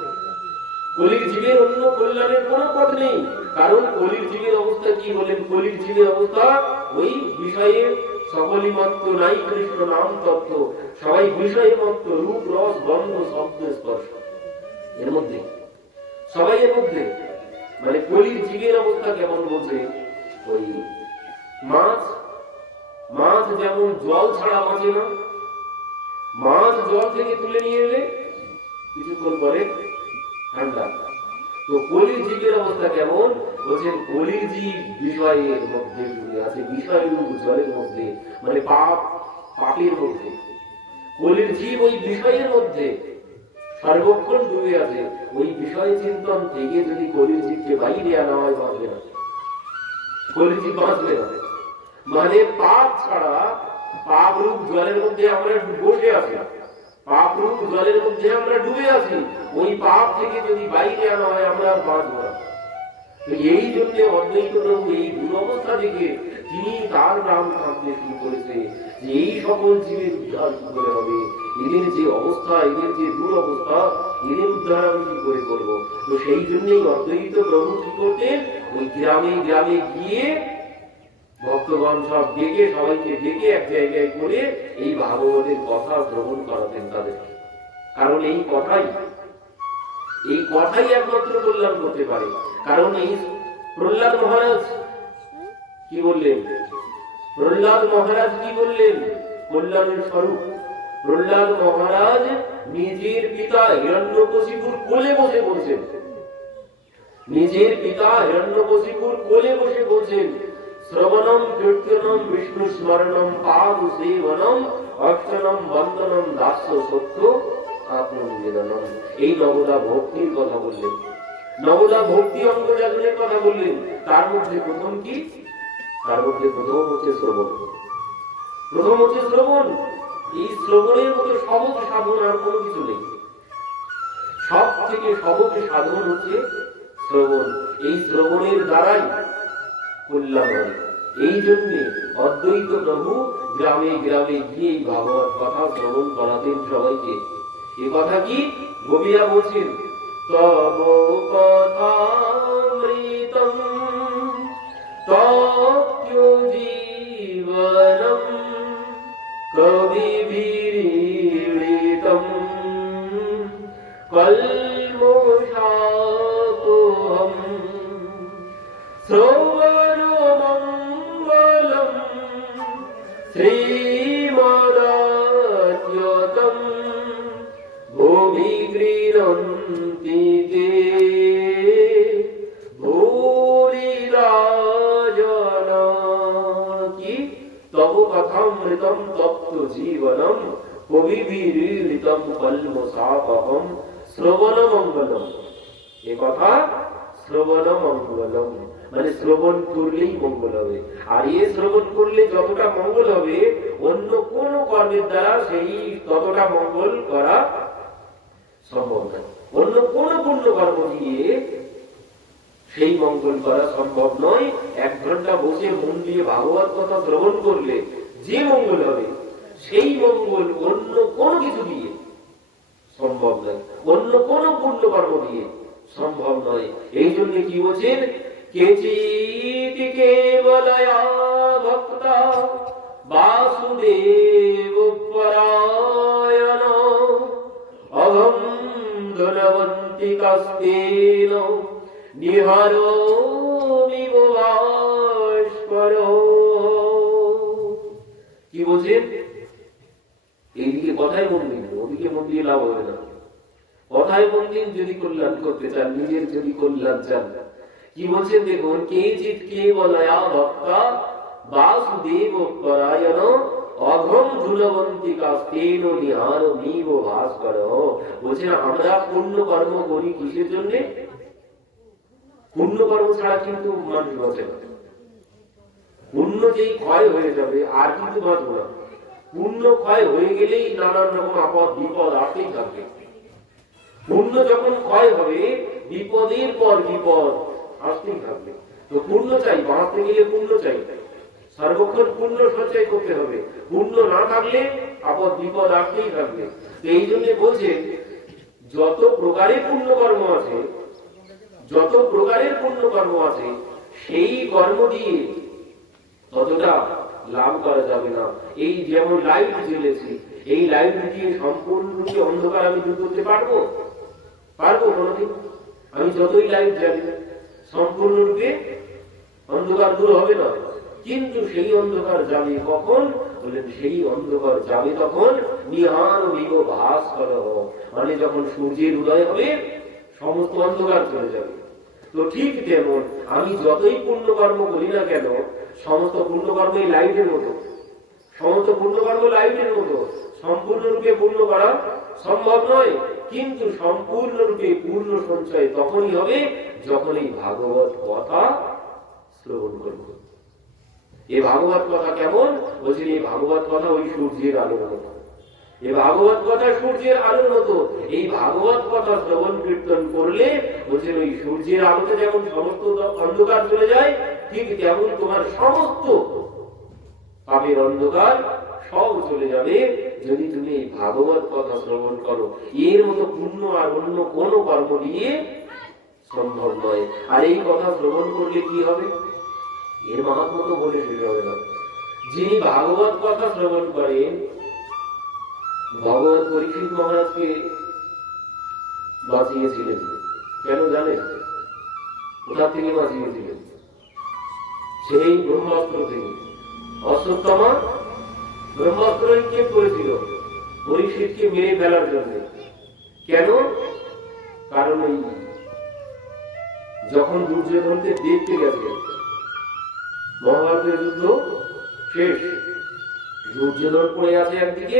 কলির জীবের অন্য কল্যাণের কোনো পথ নেই। কারণ কলির জীবের অবস্থা কি বলেন? কলির জীবের অবস্থা ওই বিষয়ে সকলই মাত্র নাই কৃষ্ণ নাম তত্ত্ব, সবাই বিষয়ে মাত্র রূপ রস গন্ধ শব্দ স্পর্শ, এর মধ্যে সবাই এর মধ্যে। মানে কলির জীবের অবস্থা কেমন বলছে? ওই মাছ যেমন জল ছাড়া বাঁচে না, মাছ জল থেকে তুলে নিয়ে এলে কিছুক্ষণ পরে ঠান্ডা। তো কলির জীবের অবস্থা কেমন বলছেন? কলির জীব বিষয়ের মধ্যে ডুবে আছে, বিষয় জলের মধ্যে, মানে পাপের মধ্যে। কলির জীব ওই বিষয়ের মধ্যে সর্বক্ষণ ডুবে আছে। ওই বিষয় চিন্তন থেকে যদি কলির জীবকে বাইরে আনা হয়, বাঁচবে না, কলির জীব বাঁচবে না। মানে পাপ ছাড়া, পাপ রূপ জলের মধ্যে আমরা বসে আছি, পাপ রূপ জলের মধ্যে আমরা ডুবে আছি। ওই পাপ থেকে যদি বাইরে আনা হয়, আমরা আর বাঁচবো না। এই জন্য অদ্বৈত প্রভু এই দুরবস্থা থেকে তিনি তার নাম থাকতে শুরু করেছে, যে এই সকল জীবের উদ্ধার কি করে হবে, এদের যে অবস্থা, এদের যে দুরবস্থা, এদের উদ্ধার আমি কি করে করবো। তো সেই জন্যই অদ্বৈত প্রভু কি করতেন? ওই গ্রামে গ্রামে গিয়ে ভক্তগণ সব ডেকে, সবাইকে ডেকে এক জায়গায় করে এই ভাগবতের কথা শ্রবণ করাতেন তাদেরকে। কারণ এই কথাই একমাত্র কল্যাণ করতে পারে। কারণ এই প্রহ্লাদ মহারাজ কি বললেন? প্রহ্লাদ মহারাজ কি বললেন? কল্যাণের স্বরূপ। প্রহ্লাদ মহারাজ নিজের পিতা হিরণ্যকশিপুর কোলে বসে বলছেন, নিজের পিতা হিরণ্যকশিপুর কোলে বসে বলছেন, শ্রবণম কীর্তনম বিষ্ণু স্মরণম পাদ সেবনম অর্চনম বন্দনম দাস্য সত্য আত্মনিবেদনম। এই নবদা ভক্তির কথা বললেন, নবদা ভক্তি অঙ্গরাজনের কথা বললেন। তার মধ্যে প্রথম কি? তার মধ্যে প্রথম হচ্ছে শ্রবণ। প্রথম হচ্ছে শ্রবণ। এই শ্রবণের মতো সহজ সাধন আর কোনো কিছু নেই। সব থেকে সহজ সাধন হচ্ছে শ্রবণ। এই শ্রবণের দ্বারাই কল্যাণ হয়। এই জন্য অদ্বৈত প্রভু গ্রামে গ্রামে গিয়ে ভাগবত কথা শ্রবণ করাতেন সবাইকে। এ কথা কি গোপীরা বলছেন, তব কথামৃতম তপ্য জীবনম কবিভিরীড়িতম কল্মষাপোহম শ্রবণমঙ্গলম শ্রীমদাচ্যুতম ভূমি গৃহন্তি তে ভূরিরাজনা। কি? তব কথামৃতম তপ্ত জীবনম কবিভিরীড়িতম কল্মষাপহম শ্রবণমঙ্গলম। এ কথা শ্রবণমঙ্গলম মানে শ্রবণ করলেই মঙ্গল হবে। আর এ শ্রবণ করলে যতটা মঙ্গল হবে, অন্য কোন কর্মের দ্বারা সেই ততটা মঙ্গল করা সম্ভব নয়। অন্য কোন পুণ্য কর্ম দিয়ে সেই মঙ্গল করা সম্ভব নয়। 1 ঘন্টা বসে মন দিয়ে ভাগবত কথা শ্রবণ করলে যে মঙ্গল হবে, সেই মঙ্গল অন্য কোন কিছু দিয়ে সম্ভব নয়, অন্য কোন পুণ্য কর্ম দিয়ে সম্ভব নয়। এই জন্য কি বলছেন? কেচিৎ কেবলয়া ভক্তা বাসুদেব পরায়ণ অহং ধনবন্তি কাস্তেন নিহারোমি ভাস্কর। কি বলছেন? এইদিকে কথায় মন দিন, ওদিকে মন দিয়ে লাভ হবে না। কথায় মন দিন যদি কল্যাণ করতে চান, নিজের যদি কল্যাণ চান। কি বলছেন দেখুন, কেচিৎ কেবলয়া ভক্তা বাসুদেব পরায়ণ অঘম ধুলবন্তি কাস্তেন নিহারোমিব ভাস্কর। বলছেন আমরা পুণ্য কর্ম করি কিসের জন্য? পুণ্য কর্ম ছাড়া কিন্তু মানুষ বাঁচে না। পুণ্য যেই ক্ষয় হয়ে যাবে আর কিন্তু বাঁচবো না। পুণ্য ক্ষয় হয়ে গেলেই নানান রকম আপদ বিপদ আসতেই থাকবে। পুণ্য যখন ক্ষয় হবে, বিপদের পর বিপদ আসতেই থাকবে। তো পুণ্য চাই, বাঁচতে গেলে পুণ্য চাই, সর্বক্ষণ পুণ্য সঞ্চয় করতে হবে। পুণ্য না থাকলে আপদ বিপদ আসতেই থাকবে। এই জন্য বলছে যত প্রকারের পুণ্য কর্ম আছে, যত প্রকারের পুণ্য কর্ম আছে, সেই কর্ম দিয়ে ততটা লাভ করা যাবে না। এই যেমন লাইট জ্বেলেছি, এই লাইট দিয়ে সম্পূর্ণরূপে অন্ধকার আমি দূর করতে পারবো? পারবো কোনদিন? আমি যতই লাইট জ্বালি সম্পূর্ণরূপে অন্ধকার দূর হবে না। কিন্তু সেই অন্ধকার যাবে কখন? বলে সেই অন্ধকার যাবে তখন নিহারোমিব ভাস্কর, মানে যখন সূর্যের উদয় হবে সমস্ত অন্ধকার চলে যাবে। তো ঠিক তেমন আমি যতই পুণ্য কর্ম করি না কেন, সমস্ত পুণ্য কর্মই লাইটের মতো, সমস্ত পুণ্য কর্ম লাইটের মতো। সম্পূর্ণরূপে পূর্ণ করা সম্ভব নয়, কিন্তু সম্পূর্ণরূপে পূর্ণ সঞ্চয় তখনই হবে যখন এই ভাগবত কথা শ্রবণ করব। এই ভাগবত কথা কেমন? বলছেন এই ভাগবত কথা ওই সূর্যের আলোর মতো। এই ভাগবত কথা সূর্যের আলোর মতো। এই ভাগবত কথা শ্রবণ কীর্তন করলে বলছেন ওই সূর্যের আলোতে যেমন সমস্ত অন্ধকার চলে যায়, ঠিক তেমন তোমার সমস্ত পাপের অন্ধকার সব চলে যাবে যদি তুমি এই ভাগবত কথা শ্রবণ করো। এর মতো পুণ্য আর অন্য কোন কর্ম দিয়ে সম্ভব নয়। আর এই কথা শ্রবণ করলে কি হবে? এর মাহাত্ম্য তো বলে শেষ হবে না। যিনি ভাগবত কথা শ্রবণ করেন, ভগবান পরীক্ষিত মহারাজকে বাঁচিয়েছিলেন। কেন জানেন? কোথা থেকে বাঁচিয়েছিলেন? সেই ব্রহ্মাস্ত্র থেকে। অশ্বত্থামা ব্রহ্মাস্ত্র নিক্ষেপ করেছিল পরীক্ষিতকে মেরে ফেলার জন্য। কেন? কারণ এই যখন দুর্যোধনকে দেখতে গেছে, মহাভারতের যুদ্ধ শেষ, দুর্যোধন পড়ে আছে একদিকে,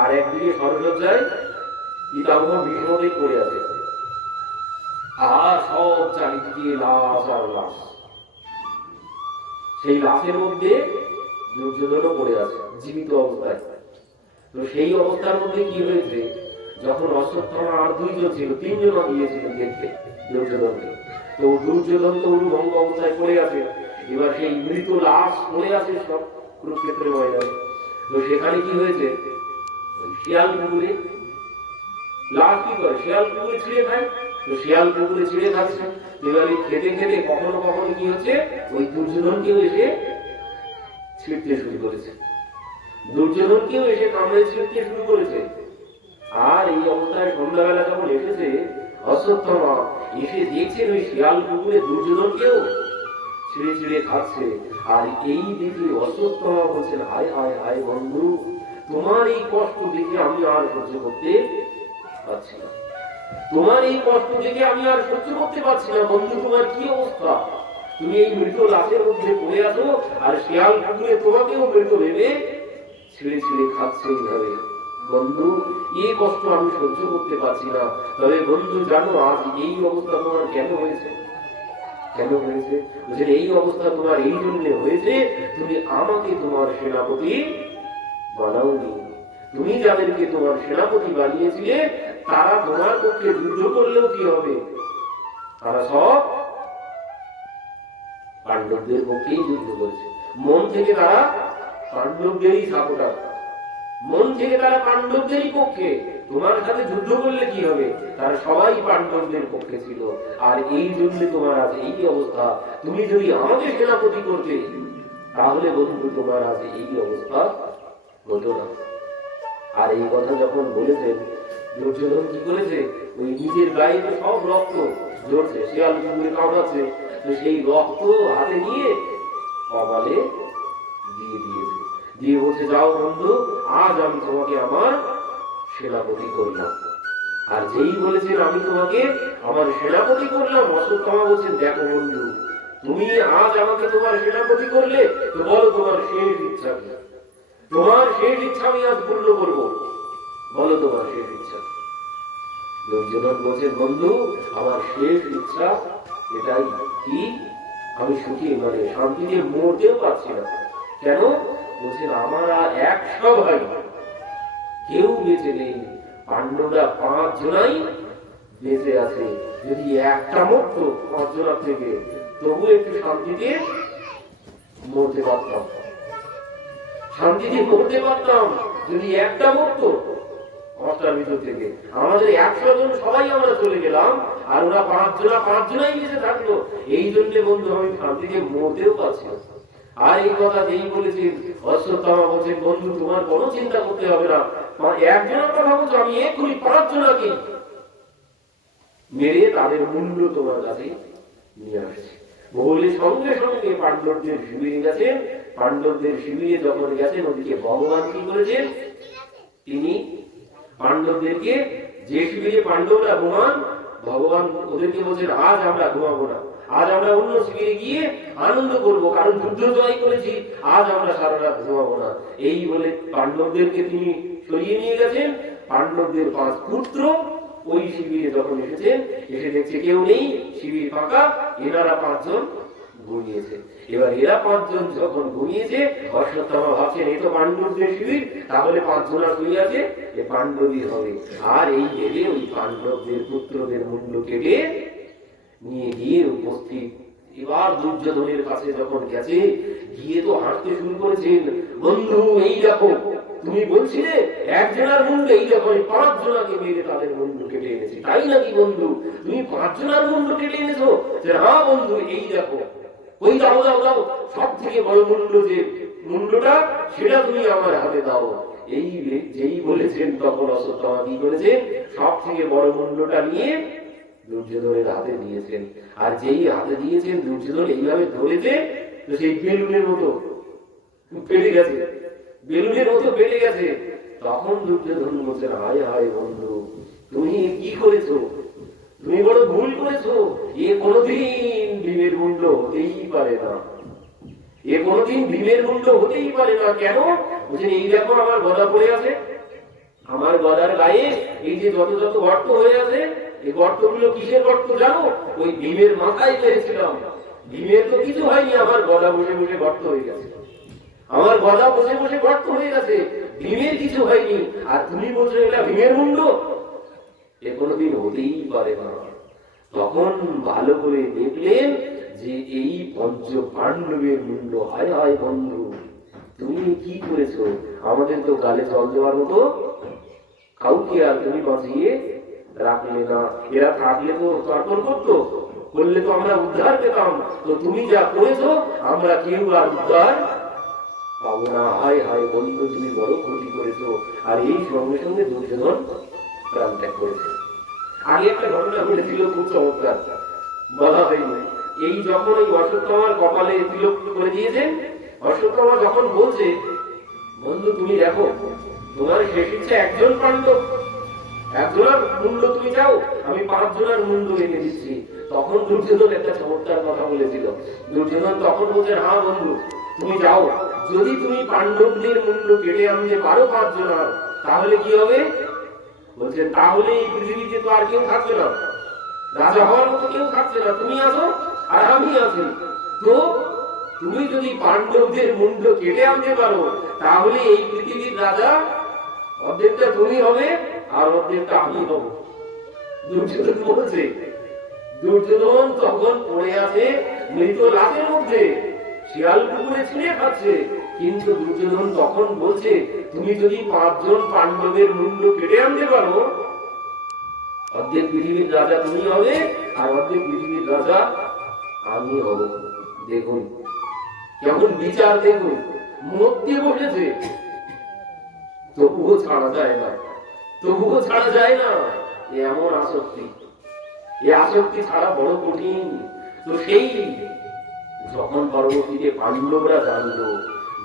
আর একদিকে সরসজ্জায় পিতামহ ভীষ্মদেব পড়ে আছে, আর সব চারিদিকে লাশ আর লাশ। সেই লাশের মধ্যে দুর্যোধনও পড়ে আছে জীবিত অবস্থায়। তো সেই অবস্থার মধ্যে কি হয়েছে, যখন অশ্বত্থামা আর দুইজন ছিল, তিনজন গিয়েছিলেন দেখতে দুর্যোধনকে। তো দুর্যোধন তো উলুভঙ্গ অবস্থায় পড়ে আছে, এবার সেই মৃত লাশ পড়ে আছে সব কুরুক্ষেত্রের ময়দানে। তো সেখানে কি হয়েছে, শিয়াল কুকুরে লাশ কি করে, শিয়াল কুকুরে ছিঁড়ে খায়। তো শিয়াল কুকুরে ছিঁড়ে খাচ্ছে, এবারে খেতে খেতে কখনো কখনো কি হচ্ছে, ওই দুর্যোধনকেও এসে ছিঁড়তে শুরু করেছে, দুর্যোধনকেও এসে কামড়ে ছিঁড়তে শুরু করেছে। আর এই অবস্থায় সন্ধ্যাবেলা যখন এসেছে অশ্বত্থামা, এসে দেখছেন ওই শিয়াল কুকুরে দুর্যোধনকেও ছিঁড়ে ছিঁড়ে খাচ্ছে। আর এই দেখে অশ্বত্থামা বলছেন, হায় হায় হায় বন্ধু, তোমার এই কষ্ট দেখে আমি আর সহ্য করতে পারছি না, তোমার এই কষ্ট দেখে আমি আর সহ্য করতে পারছি না বন্ধু, তোমার কি অবস্থা, তুমি এই মৃত লাশের মধ্যে পড়ে আছো, আর শিয়াল কুকুরে তোমাকেও মৃত ভেবে ছিঁড়ে ছিঁড়ে খাচ্ছে এইভাবে। বন্ধু, এই কষ্ট আমি সহ্য করতে পারছি না। তবে বন্ধু জানো, আজ এই অবস্থা তোমার কেন হয়েছে? কেন হয়েছে? এই অবস্থা তোমার এই জন্য হয়েছে, তুমি আমাকে তোমার সেনাপতি বানাওনি। তুমি যাদেরকে তোমার সেনাপতি বানিয়েছিলে, তারা তোমার পক্ষে যুদ্ধ করলেও কি হবে, তারা সব পাণ্ডবদের পক্ষেই যুদ্ধ করেছে। মন থেকে তারা পাণ্ডবদেরই সাপোর্টার, মন থেকে তারা পাণ্ডবদেরই পক্ষে। তোমার সাথে যুদ্ধ করলে কি হবে, তারা সবাই পাণ্ডবদের পক্ষে ছিল। আর এই জন্য তোমার আজ এই অবস্থা। তুমি যদি আমাকে সেনাপতি করতে, তাহলে বন্ধু তোমার আজ এই অবস্থা হতো না। আর এই কথা যখন বলেছেন, দুর্যোধন কি করেছে, ওই নিজের গায়ে সব রক্ত ঝরছে, শিয়াল কুকুরে কামড়াচ্ছে, তো সেই রক্ত হাতে নিয়ে কপালে দিয়ে দিয়েছে, দিয়ে বলছে, যাও বন্ধু, আজ আমি তোমাকে আমার সেনাপতি করলাম। আর যেই বলেছেন আমি তোমাকে আমার সেনাপতি করলাম, অশ্বত্থামা বলছেন, দেখো বন্ধু, তুমি আজ আমাকে তোমার সেনাপতি করলে, তো বলো তোমার শেষ ইচ্ছা কি, তোমার শেষ ইচ্ছা আমি আজ পূর্ণ করবো, বলো তোমার শেষ ইচ্ছা। দুর্যোধন বলছেন, বন্ধু, আমার শেষ ইচ্ছা এটাই কি, আমি সুখী মানে শান্তিতে মরতেও পারছি না। কেন? বলছেন, আমার 100 ভাই, কেউ বেঁচে নেই, পাণ্ডবরা 5 জনাই বেঁচে আছে। যদি একটা মরতো 5 জনের থেকে, তবু একটু শান্তিতে মরতে পারতাম, শান্তিতে মরতে পারতাম। যদি একটা মরতো 5টার ভিতর থেকে, আমাদের 100 জন সবাই আমরা চলে গেলাম, আর ওরা 5 জনাই বেঁচে থাকলো। এই জন্য বন্ধু আমি শান্তিতে মরতেও পারছি না। আর এই কথা যেই বলেছেন, অশ্বত্থামা বলছেন, বন্ধু তোমার কোনো চিন্তা করতে হবে না, একজনের কথা বলছো, আমি এক্ষুনি 5 জনকে মেরে তাদের মূল্য তোমার কাছে নিয়ে আসছে। বলে সঙ্গে সঙ্গে পাণ্ডবদের শিবিরে গেছেন। পাণ্ডবদের শিবিরে যখন গেছেন, ওদিকে ভগবান কি করেছেন, তিনি পাণ্ডবদেরকে, যে শিবিরে পাণ্ডবরা ঘুমান, ভগবান ওদেরকে বলছেন, আজ আমরা ঘুমাবো না, আজ আমরা অন্য শিবিরে গিয়ে আনন্দ করব, কারণ যুদ্ধ জয় করেছি, আজ আমরা সারা রাত ঘুমাবো না। এই বলে পাণ্ডবদেরকে তিনি সরিয়ে নিয়ে গেছেন। পাণ্ডবদের 5 পুত্র ওই শিবিরে যখন এসেছেন, এসে দেখছে কেউ নেই, শিবির ফাঁকা, এনারা 5 জন ঘুমিয়েছে। এবার এরা 5 জন যখন ঘুমিয়েছে, অশ্বত্থামা ভাবছেন, এই তো পাণ্ডবদের শিবির, তাহলে 5 জনা শুয়ে আছে, এ পাণ্ডবই হবে। আর এই ভেবে ওই পাণ্ডবদের পুত্রদের মুন্ড কেটে নিয়ে গিয়ে উপস্থিত। এবার দুর্যোধনের কাছে যখন গেছে, গিয়ে তো হাঁটতে শুরু করেছেন, বন্ধু এই দেখো, তুমি বলছিলে একজনের মুন্ড, এই দেখো 5 জনাকে মেরে তাদের মুন্ড কেটে এনেছি, তাই নাকি বন্ধু, তুমি 5 জনের মুন্ড কেটে এনেছো? হ্যাঁ বন্ধু, এই দেখো ওই দাও দাও দাও, সব থেকে বড় মুন্ড যে মুন্ডটা সেটা তুমি আমার হাতে দাও। এই যেই বলেছেন তখন অশ্বত্থামা কি করেছেন, সব থেকে বড় মুন্ডটা নিয়ে দুর্যোধনের হাতে দিয়েছেন। আর যেই হাতে দিয়েছেন দুর্যোধন এইভাবে ধরেছে, তো সেই বেলুনের মতো পেটে গেছে, বেলুনের মতো পেটে গেছে। তখন দুর্যোধন বলছেন, হায় হায় বন্ধু, তুমি কি করেছো, তুমি বড় ভুল করেছো। এ কোনোদিন ভীমের মুন্ড হতেই পারে না, এ কোনোদিন ভীমের মুন্ড হতেই পারে না। কেন বলছেন, এই দেখো আমার গদা পড়ে আছে, আমার গদার গায়ে এই যে যত যত গর্ত হয়ে আছে, এই গর্তগুলো কিসের গর্ত জানো? ওই ভীমের মাথায় মেরেছিলাম। ভীমের তো কিছু হয়নি, আমার গদা বসে বসে গর্ত হয়ে গেছে, আমার গদা বসে বসে গর্ত হয়ে গেছে, ভীমের কিছু হয়নি। আর তুমি বলছো এটা ভীমের মুন্ড, এ কোনোদিন হতেই পারে না। তখন ভালো করে দেখলেন যে এই পঞ্চ পাণ্ডবের মুন্ড। হায় হায় বন্ধু, তুমি কি করেছো, আমাদের তো গালে জল দেওয়ার মতো কাউকে আর তুমি বাঁচিয়ে রাখলে না। এরা থাকলে তো তর্পণ করতো, করলে তো আমরা উদ্ধার পেতাম। তো তুমি যা করেছো আমরা কেউ আর উদ্ধার পাবো না। হায় হায় বন্ধু, তুমি বড় ক্ষতি করেছো। আর এই সঙ্গে সঙ্গে দুর্যোধন প্রাণ ত্যাগ করেছে। আগে একটা ঘটনা ঘটেছিল খুব চমৎকার, বলা হয়নি। এই যখন ওই অশ্বত্থামার কপালে তিলক করে দিয়েছে, অশ্বত্থামা যখন বলছে, বন্ধু তুমি দেখো তোমার শেষ ইচ্ছা একজন পাণ্ডব, একজনের মুন্ড তুমি চাও, আমি 5 জনের মুন্ড এনে দিচ্ছি। তখন দুর্যোধন একটা চমৎকার কথা বলেছিল। দুর্যোধন তখন বলছে, হ্যাঁ বন্ধু তুমি যাও, যদি তুমি পাণ্ডবদের মুন্ড কেটে আনতে পারো 5 জনের, তাহলে কি হবে? বলছেন, তাহলে এই পৃথিবীতে তো আর কেউ থাকবে না, রাজা হওয়ার মতো কেউ থাকছে না, তুমি আছো আর আমি আছি। তো তুমি যদি পাণ্ডবদের মুন্ড কেটে আনতে পারো, তাহলে এই পৃথিবীর রাজা অর্ধেকটা তুমি হবে আর অর্ধেকটা আমি হব। দুর্যোধন বলছে, দুর্যোধন তখন পড়ে আছে মৃত লাশের মধ্যে, শিয়াল কুকুরে ছিঁড়ে খাচ্ছে। কিন্তু দুর্যোধন তখন বলছে, তুমি যদি 5 জন পাণ্ডবের মুন্ড কেটে আনতে পারো, অর্ধেক পৃথিবীর রাজা তুমি হবে আর অর্ধেক পৃথিবীর রাজা আমি হব। দেখুন কেমন বিচার, দেখুন মধ্যে বসেছে, তবুও ছাড়া যায় না, তবুও ছাড়া যায় না। এমন আসক্তি, এই আসক্তি ছাড়া বড় কঠিন। তো সেই যখন পরবর্তীতে পাণ্ডবরা জানলো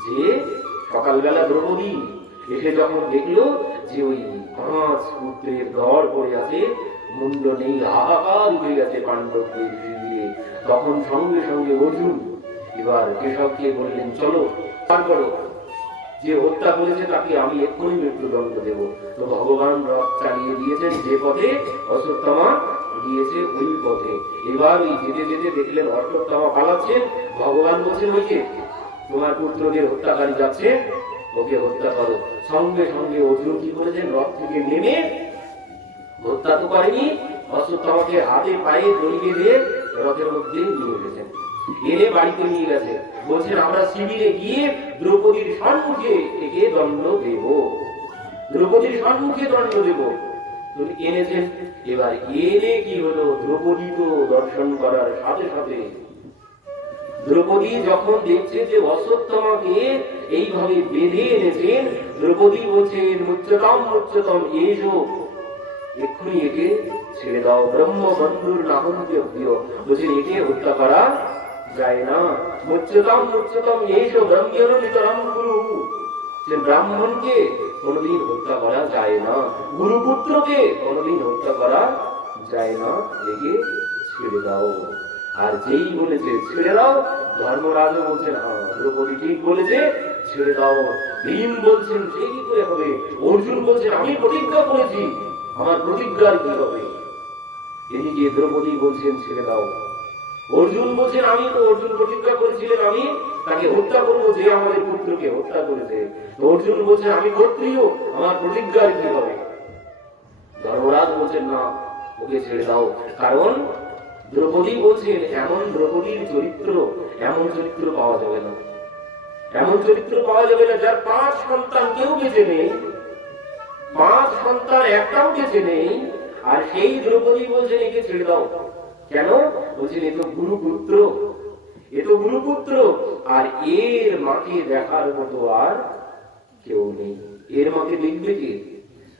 যে সকালবেলা দ্রৌপদী এসে যখন দেখলো যে ওই 5 পুত্রের দর পড়ে আছে, মুন্ড নেই, হাহাকার উঠে গেছে পাণ্ডবদের শিবিরে, তখন সঙ্গে সঙ্গে অর্জুন এবার কেশবকে বললেন, চলো তারপরও যে হত্যা করেছে তাকে আমি এক্ষুনি মৃত্যুদণ্ড দেব। তো ভগবান রথ চালিয়ে দিয়েছেন যে পথে অশ্বত্থামা গিয়েছে ওই পথে। এবার ওই যেতে যেতে দেখলেন অশ্বত্থামা পালাচ্ছেন, ভগবান বলছেন, ওই যে তোমার পুত্রদের হত্যাকারী যাচ্ছে, ওকে হত্যা করো। সঙ্গে সঙ্গে অর্জুন কি করেছেন, রথ থেকে নেমে, হত্যা তো করেনি, অশ্বত্থামাকে হাতে পায়ে দড়ি বেঁধে রথের মধ্যে নিয়ে গেছেন, এনে বাড়িতে নিয়ে গেছে। বলছেন, আমরা শিবিরে গিয়ে দ্রৌপদীর সম্মুখে একে দণ্ড দেব, দ্রৌপদীর সম্মুখে দণ্ড দেব। তুমি এনেছেন। এবার এনে কি হলো, দ্রৌপদী তো দর্শন করার সাথে সাথে দ্রৌপদী যখন দেখছে যে অশ্বত্থামাকে এইভাবে বেঁধে এনেছেন, দ্রৌপদী বলছেন, মুচ্যতম মুচ্যতম এসো, এক্ষুনি একে ছেড়ে দাও, ব্রহ্ম বন্ধুর নাহন্তে প্রিয়। বলছেন, একে হত্যা করা যায় না। মুচ্যতম মুচ্যতম এসো ব্রহ্মের নিতরম গুরু, যে ব্রাহ্মণকে কোনদিন হত্যা করা যায় না, গুরুপুত্রকে কোনদিন হত্যা করা যায় না, একে ছেড়ে দাও। আর যেই বলেছে ছেড়ে দাও, ধর্মরাজও বলছেন, হ্যাঁ দ্রৌপদী ঠিক বলেছে, ছেড়ে দাও। ভীম বলছেন, সে কি করে হবে? অর্জুন বলছেন, আমি প্রতিজ্ঞা করেছি, আমার প্রতিজ্ঞার কি হবে? এদিকে দ্রৌপদী বলছেন, ছেড়ে দাও। অর্জুন বলছেন, আমি তো অর্জুন প্রতিজ্ঞা করেছিলেন আমি তাকে হত্যা করবো, যে আমাদের পুত্রকে হত্যা করেছে। অর্জুন বলছেন, আমি ক্ষত্রিয়, আমার প্রতিজ্ঞার কি হবে? ধর্মরাজ বলছেন, না, ওকে ছেড়ে দাও। কারণ দ্রৌপদী বলছেন, এমন দ্রৌপদীর চরিত্র, এমন চরিত্র পাওয়া যাবে না, এমন চরিত্র পাওয়া যাবে না যার 5 সন্তান কেউ বেঁচে নেই, 5 সন্তান একটাও বেঁচে নেই, আর সেই দ্রৌপদী বলছেন একে ছেড়ে দাও। কেন? বলছেন, এ তো গুরুপুত্র, এ এ তো গুরুপুত্র, আর এর মাকে দেখার মতো আর কেউ নেই। এর মাকে দেখবে কে?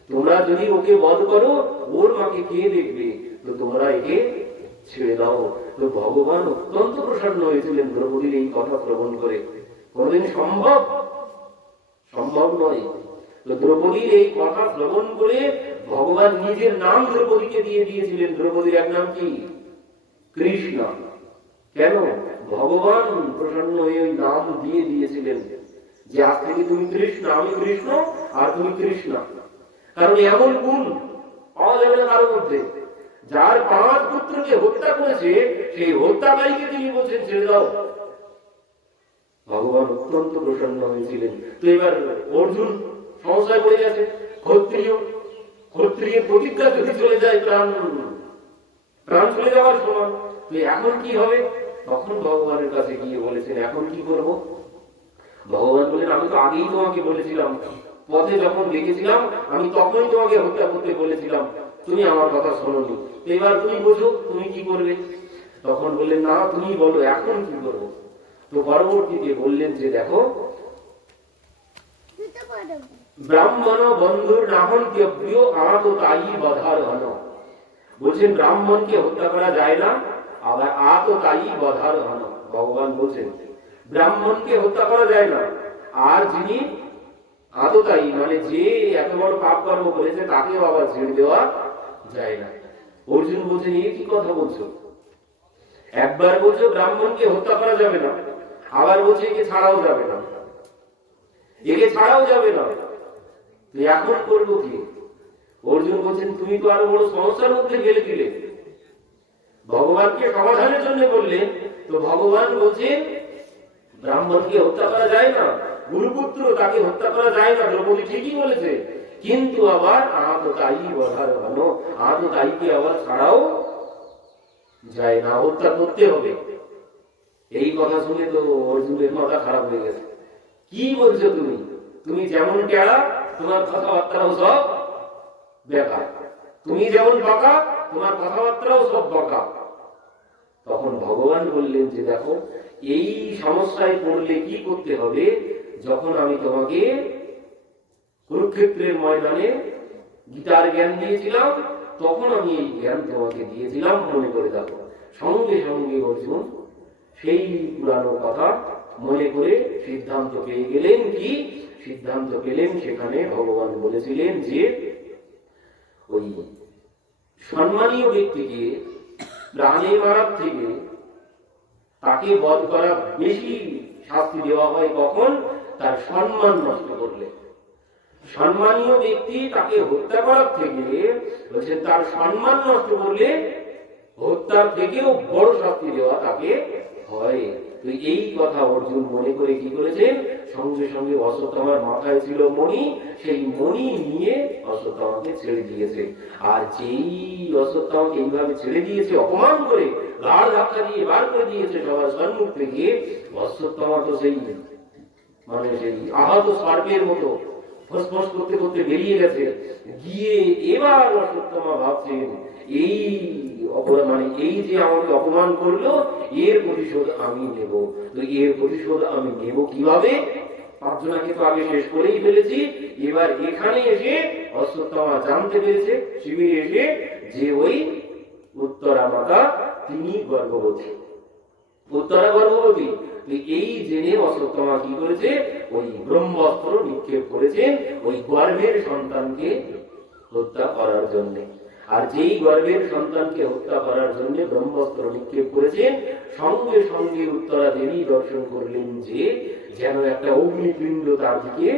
তোমরা যদি ওকে বধ করো, ওর মাকে কে দেখবে? তো তোমরা একে ছেড়ে দাও। তো ভগবান অত্যন্ত প্রসন্ন হয়েছিলেন দ্রৌপদীর এই কথা শ্রবণ করে। কোনদিন সম্ভব? সম্ভব নয়। তো দ্রৌপদীর এই কথা শ্রবণ করে ভগবান নিজের নাম দ্রৌপদীকে দিয়ে দিয়েছিলেন। দ্রৌপদীর এক নাম কি? কৃষ্ণ। কেন? ভগবান প্রসন্ন হয়ে ওই নাম দিয়ে দিয়েছিলেন যে আজ থেকে তুমি কৃষ্ণ, আমি কৃষ্ণ আর তুমি কৃষ্ণ। কারণ এমন গুণ পাওয়া যাবে না কারোর মধ্যে। যার 5 পুত্রকে হত্যা করেছে, সেই হত্যাকারীকে তিনি বলছেন ছেড়ে দাও। ভগবান অত্যন্ত প্রসন্ন হয়েছিলেন। তো এবার অর্জুন সমস্যায় পড়ে গেছে। ক্ষত্রিয় প্রতিজ্ঞা যদি চলে যায়, প্রাণ চলে যাওয়ার সময়, তো এখন কি হবে? তখন ভগবানের কাছে গিয়ে বলেছেন এখন কি করব? ভগবান বলেন আমি তো আগেই তোমাকে বলেছিলাম, পথে যখন দেখেছিলাম আমি তখনই তোমাকে হত্যা করতে বলেছিলাম, তুমি আমার কথা শোনোনি। এবার তুমি বোঝো তুমি কি করবে। তখন বললেন না তুমি বলো এখন কি করবো। তো পরবর্তীতে বললেন যে দেখো, ব্রাহ্মণ বন্ধুর নাহন্ত্যব্য আত তাই বধার ঘন। বলছেন ব্রাহ্মণকে হত্যা করা যায় না, আবার আত তাই বধার ঘন। ভগবান বলছেন ব্রাহ্মণকে হত্যা করা যায় না, আর যিনি আততায়ী মানে যে এত বড় পাপ কর্ম করেছে তাকেও আবার ছেড়ে দেওয়া যায় না। অর্জুন বলছেন এই কি কথা বলছো? একবার বলছো ব্রাহ্মণকে হত্যা করা যাবে না, আবার বলছে একে ছাড়াও যাবে না, একে ছাড়াও যাবে না, এখন করবো কি? অর্জুন বলছেন তুমি তো আরো বড় সমস্যার মধ্যে ফেলে দিলে। ভগবানকে সমাধানের জন্য বললেন, তো ভগবান বলছেন ব্রাহ্মণকে হত্যা করা যায় না, গুরুপুত্র তাকে হত্যা করা যায় না। দ্রৌপদী ঠিকই বলেছে, কিন্তু আবার আততায়ী বধার ঘন, আততায়ীকে আবার ছাড়াও যায় না, হত্যা করতে হবে। এই কথা শুনে তো অর্জুনের মাথা খারাপ হয়ে গেছে। কি বলছো তুমি? তুমি যেমন টেরা তোমার কথাবার্তাও সব বেকার, তুমি যেমন বাঁকা তোমার কথাবার্তাও সব বাঁকা। তখন ভগবান বললেন যে দেখো এই সমস্যায় পড়লে কি করতে হবে, যখন আমি তোমাকে কুরুক্ষেত্রের ময়দানে গীতার জ্ঞান দিয়েছিলাম, তখন আমি এই জ্ঞান তোমাকে দিয়েছিলাম, মনে করে দেখো। সঙ্গে সঙ্গে অর্জুন সেই পুরানো কথা মনে করে সিদ্ধান্ত পেয়ে গেলেন। কি সিদ্ধান্ত পেলেন? সেখানে ভগবান বলেছিলেন যে ওই সম্মানীয় ব্যক্তিকে প্রাণে মারার থেকে তাকে বধ করা বেশি শাস্তি দেওয়া হয় কখন? তার সম্মান নষ্ট করলে। সম্মানীয় ব্যক্তি তাকে হত্যা করার থেকে বলছেন তার সম্মান নষ্ট করলে হত্যার থেকেও বড় শাস্তি দেওয়া তাকে হয়। তো এই কথা অর্জুন মনে করে কি করেছেন, সঙ্গে সঙ্গে অশ্বত্থামার মাথায় ছিল মণি, সেই মণি নিয়ে অশ্বত্থামাকে ছেড়ে দিয়েছে। আর যেই অশ্বত্থামাকে এইভাবে ছেড়ে দিয়েছে অপমান করে, ঘাড় ধাক্কা দিয়ে বার করে দিয়েছে সবার সম্মুখ থেকে, অশ্বত্থামা তো সেই মানে সেই আহত সর্পের মতো ফসফস করতে করতে বেরিয়ে গেছে। গিয়ে এবার অশ্বত্থামা ভাবছেন এই মানে এই যে আমাকে অপমান করলো এর প্রতিশোধ আমি নেব। তো এর প্রতিশোধ আমি নেব কিভাবে? 5 জনকে তো আগে শেষ করেই ফেলেছি, এবার এখানে এসে অশ্বত্থামা জানতে পেরেছে শিবিরে এসে যে ওই উত্তরা মাতা তিনি গর্ভবতী, উত্তরা গর্ভবতী। এই জেনে অশ্বত্থামা কি করেছে, ওই ব্রহ্মাস্ত্র নিক্ষেপ করেছেন ওই গর্ভের সন্তানকে হত্যা করার জন্য। আর যেই গর্ভের সন্তানকে হত্যা করার জন্য ব্রহ্মাস্ত্র নিক্ষেপ করেছেন, সঙ্গে সঙ্গে উত্তরা দেবী দর্শন করলেন যে যেন একটা অগ্নিপিণ্ড তার দিকে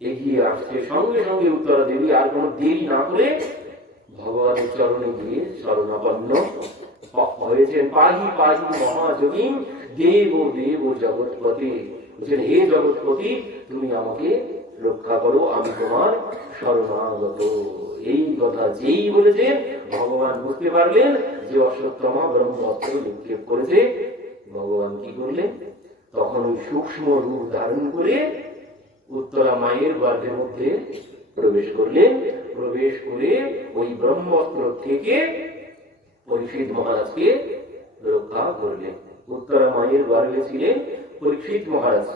এগিয়ে আসছে। সঙ্গে সঙ্গে উত্তরা দেবী আর কোনো দেরি না করে ভগবানের চরণে গিয়ে শরণাপন্ন হয়েছেন। পাহি পাহি মহাযোগী দেব দেব জগৎপতি, বলছেন হে জগৎপতি তুমি আমাকে রক্ষা করো, আমি তোমার শরণাগত। এই কথা যেই বলেছেন ভগবান বুঝতে পারলেন যে অশ্বত্থামা ব্রহ্মাস্ত্র নিক্ষেপ করেছে। ভগবান কি করলেন, তখন ওই সূক্ষ্ম রূপ ধারণ করে উত্তরা মায়ের গর্ভের মধ্যে প্রবেশ করলেন। প্রবেশ করে ওই ব্রহ্মাস্ত্র থেকে পরীক্ষিত মহারাজকে রক্ষা করলেন। উত্তরা মায়ের গর্ভে ছিলেন পরীক্ষিত মহারাজ।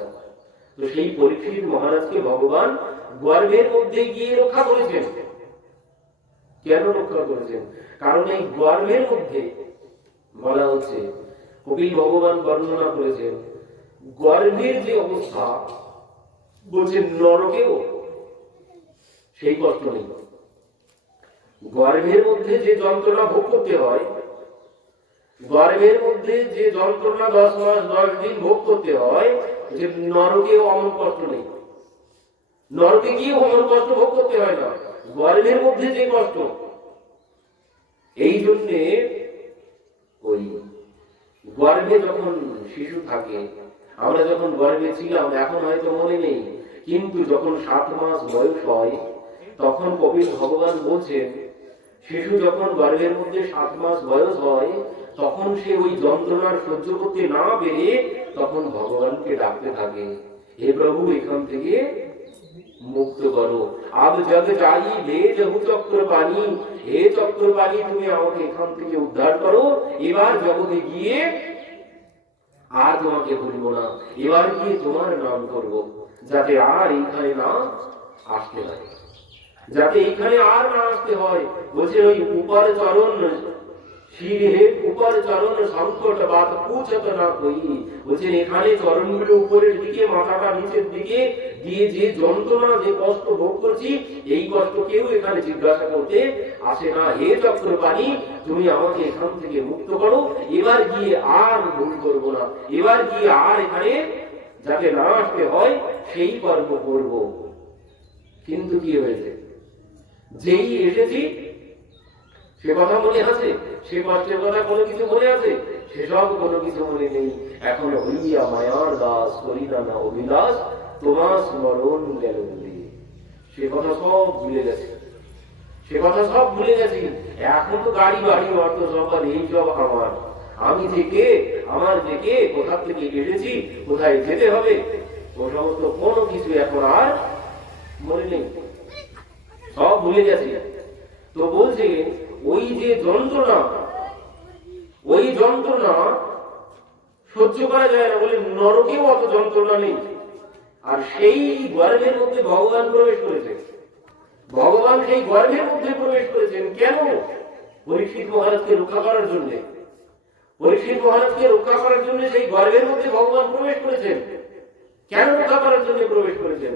তো সেই পরীক্ষিত মহারাজকে ভগবান গর্ভের মধ্যে গিয়ে রক্ষা করেছেন। কেন রক্ষা করেছেন? কারণ এই গর্ভের মধ্যে বলা হচ্ছে, কপিল ভগবান বর্ণনা করেছেন, গর্ভের যে অবস্থা বলছেন নরকেও সেই কষ্ট নেই। গর্ভের মধ্যে যে যন্ত্রণা ভোগ করতে হয়, গর্ভের মধ্যে যে যন্ত্রণা 10 মাস 10 দিন ভোগ করতে হয়, যে নরকেও অমন কষ্ট নেই। নরকে গিয়ে অমন কষ্ট ভোগ করতে হয় না, গর্ভের মধ্যে যে কষ্ট। এই জন্যে ওই গর্ভে যখন শিশু থাকে, আমরা যখন গর্ভে ছিলাম, এখন হয়তো মনে নেই, কিন্তু যখন 7 মাস বয়স হয়, তখন কপিল ভগবান বলছেন, শিশু যখন গর্ভের মধ্যে 7 মাস বয়স হয়, তখন সে ওই যন্ত্রণার সহ্য করতে না পেরে তখন ভগবানকে ডাকতে থাকে, হে প্রভু এখান থেকে মুক্ত করো। আব জগ চাই লে জহু চক্রপাণী, হে চক্রপাণী তুমি আমাকে এখান থেকে উদ্ধার করো, এবার জগতে গিয়ে আর তোমাকে ভুলবো না, এবার গিয়ে তোমার নাম করব, যাতে আর এইখানে না আসতে হয়, যাতে এইখানে আর না আসতে হয়। বলছে ওই উপর চরণ শিরে উপর চরণ সংকট বাত পুছত না কই। বলছেন এখানে চরণগুলো উপরের দিকে, মাথাটা নিচের দিকে দিয়ে যে যন্ত্রণা, যে কষ্ট ভোগ করছি, এই কষ্ট কেউ এখানে জিজ্ঞাসা করতে আসে না। হে চক্রপাণী তুমি আমাকে এখান থেকে মুক্ত করো, এবার গিয়ে আর ভুল করবো না, এবার গিয়ে আর এখানে যাতে না আসতে হয় সেই কর্ম করব। কিন্তু কি হয়েছে, যেই এসেছি সে কথা মনে আছে, সে কষ্টের কথা কোনো কিছু মনে আছে? সেসব কোনো কিছু মনে নেই। এখন হইয়া মায়ার দাস করি না অভিলাষ, তোমার স্মরণ গেল বলে সে কথা সব ভুলে গেছে, সে কথা সব ভুলে গেছি। এখন তো গাড়ি বাড়ি অর্থ সম্পদ এই সব আমার, আমি থেকে আমার থেকে কোথা থেকে এসেছি, কোথায় যেতে হবে, ও সমস্ত কোনো কিছু এখন আর মনে নেই, সব ভুলে গেছি। তো বলছে ওই যে যন্ত্রণা, ওই যন্ত্রণা সহ্য করা যায় না বলে নরকেও অত যন্ত্রণা নেই। আর সেই গর্ভের মধ্যে ভগবান প্রবেশ করেছে, ভগবান সেই গর্ভের মধ্যে প্রবেশ করেছেন। কেন? পরীক্ষিত মহারাজকে রক্ষা করার জন্য। পরীক্ষিত মহারাজকে রক্ষা করার জন্য সেই গর্ভের মধ্যে ভগবান প্রবেশ করেছেন। কেন রক্ষা করার জন্য প্রবেশ করেছেন?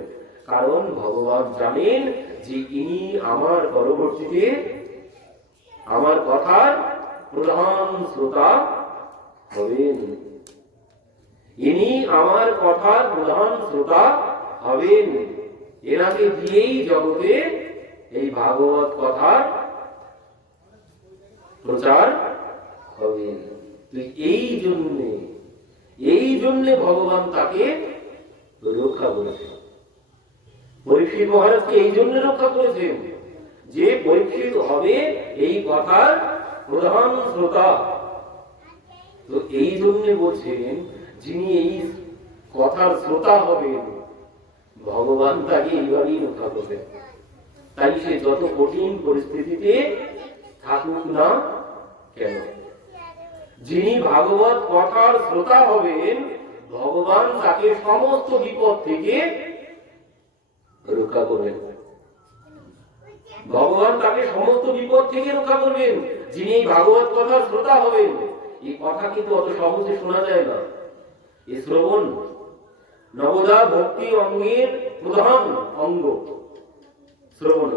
কারণ ভগবান জানেন যে ইনি আমার পরবর্তীতে আমার কথার প্রধান শ্রোতা হবেন, ইনি আমার কথার প্রধান শ্রোতা হবেন। এনাকে দিয়েই জগতে এই ভাগবত কথার প্রচার হবে। এই জন্যে ভগবান তাকে রক্ষা করেছেন। পরীক্ষিত মহারাজকে এই জন্য রক্ষা করেছেন যে পরীক্ষিত হবে এই কথার প্রধান শ্রোতা। তো এই জন্য বলছেন যিনি এই কথার শ্রোতা হবেন, ভগবান তাকে এইভাবেই রক্ষা করবেন। তাই সে যত কঠিন পরিস্থিতিতে থাকুক না কেন, যিনি ভাগবত কথার শ্রোতা হবেন, ভগবান তাকে সমস্ত বিপদ থেকে রক্ষা করবেন। ভগবান তাকে সমস্ত বিপদ থেকে রক্ষা করবেন যিনি এই ভাগবত কথার শ্রোতা হবেন। এই কথা কিন্তু অত সহজে শোনা যায় না। এই শ্রবণ নবদা ভক্তি অঙ্গের প্রধান অঙ্গ শ্রবণ।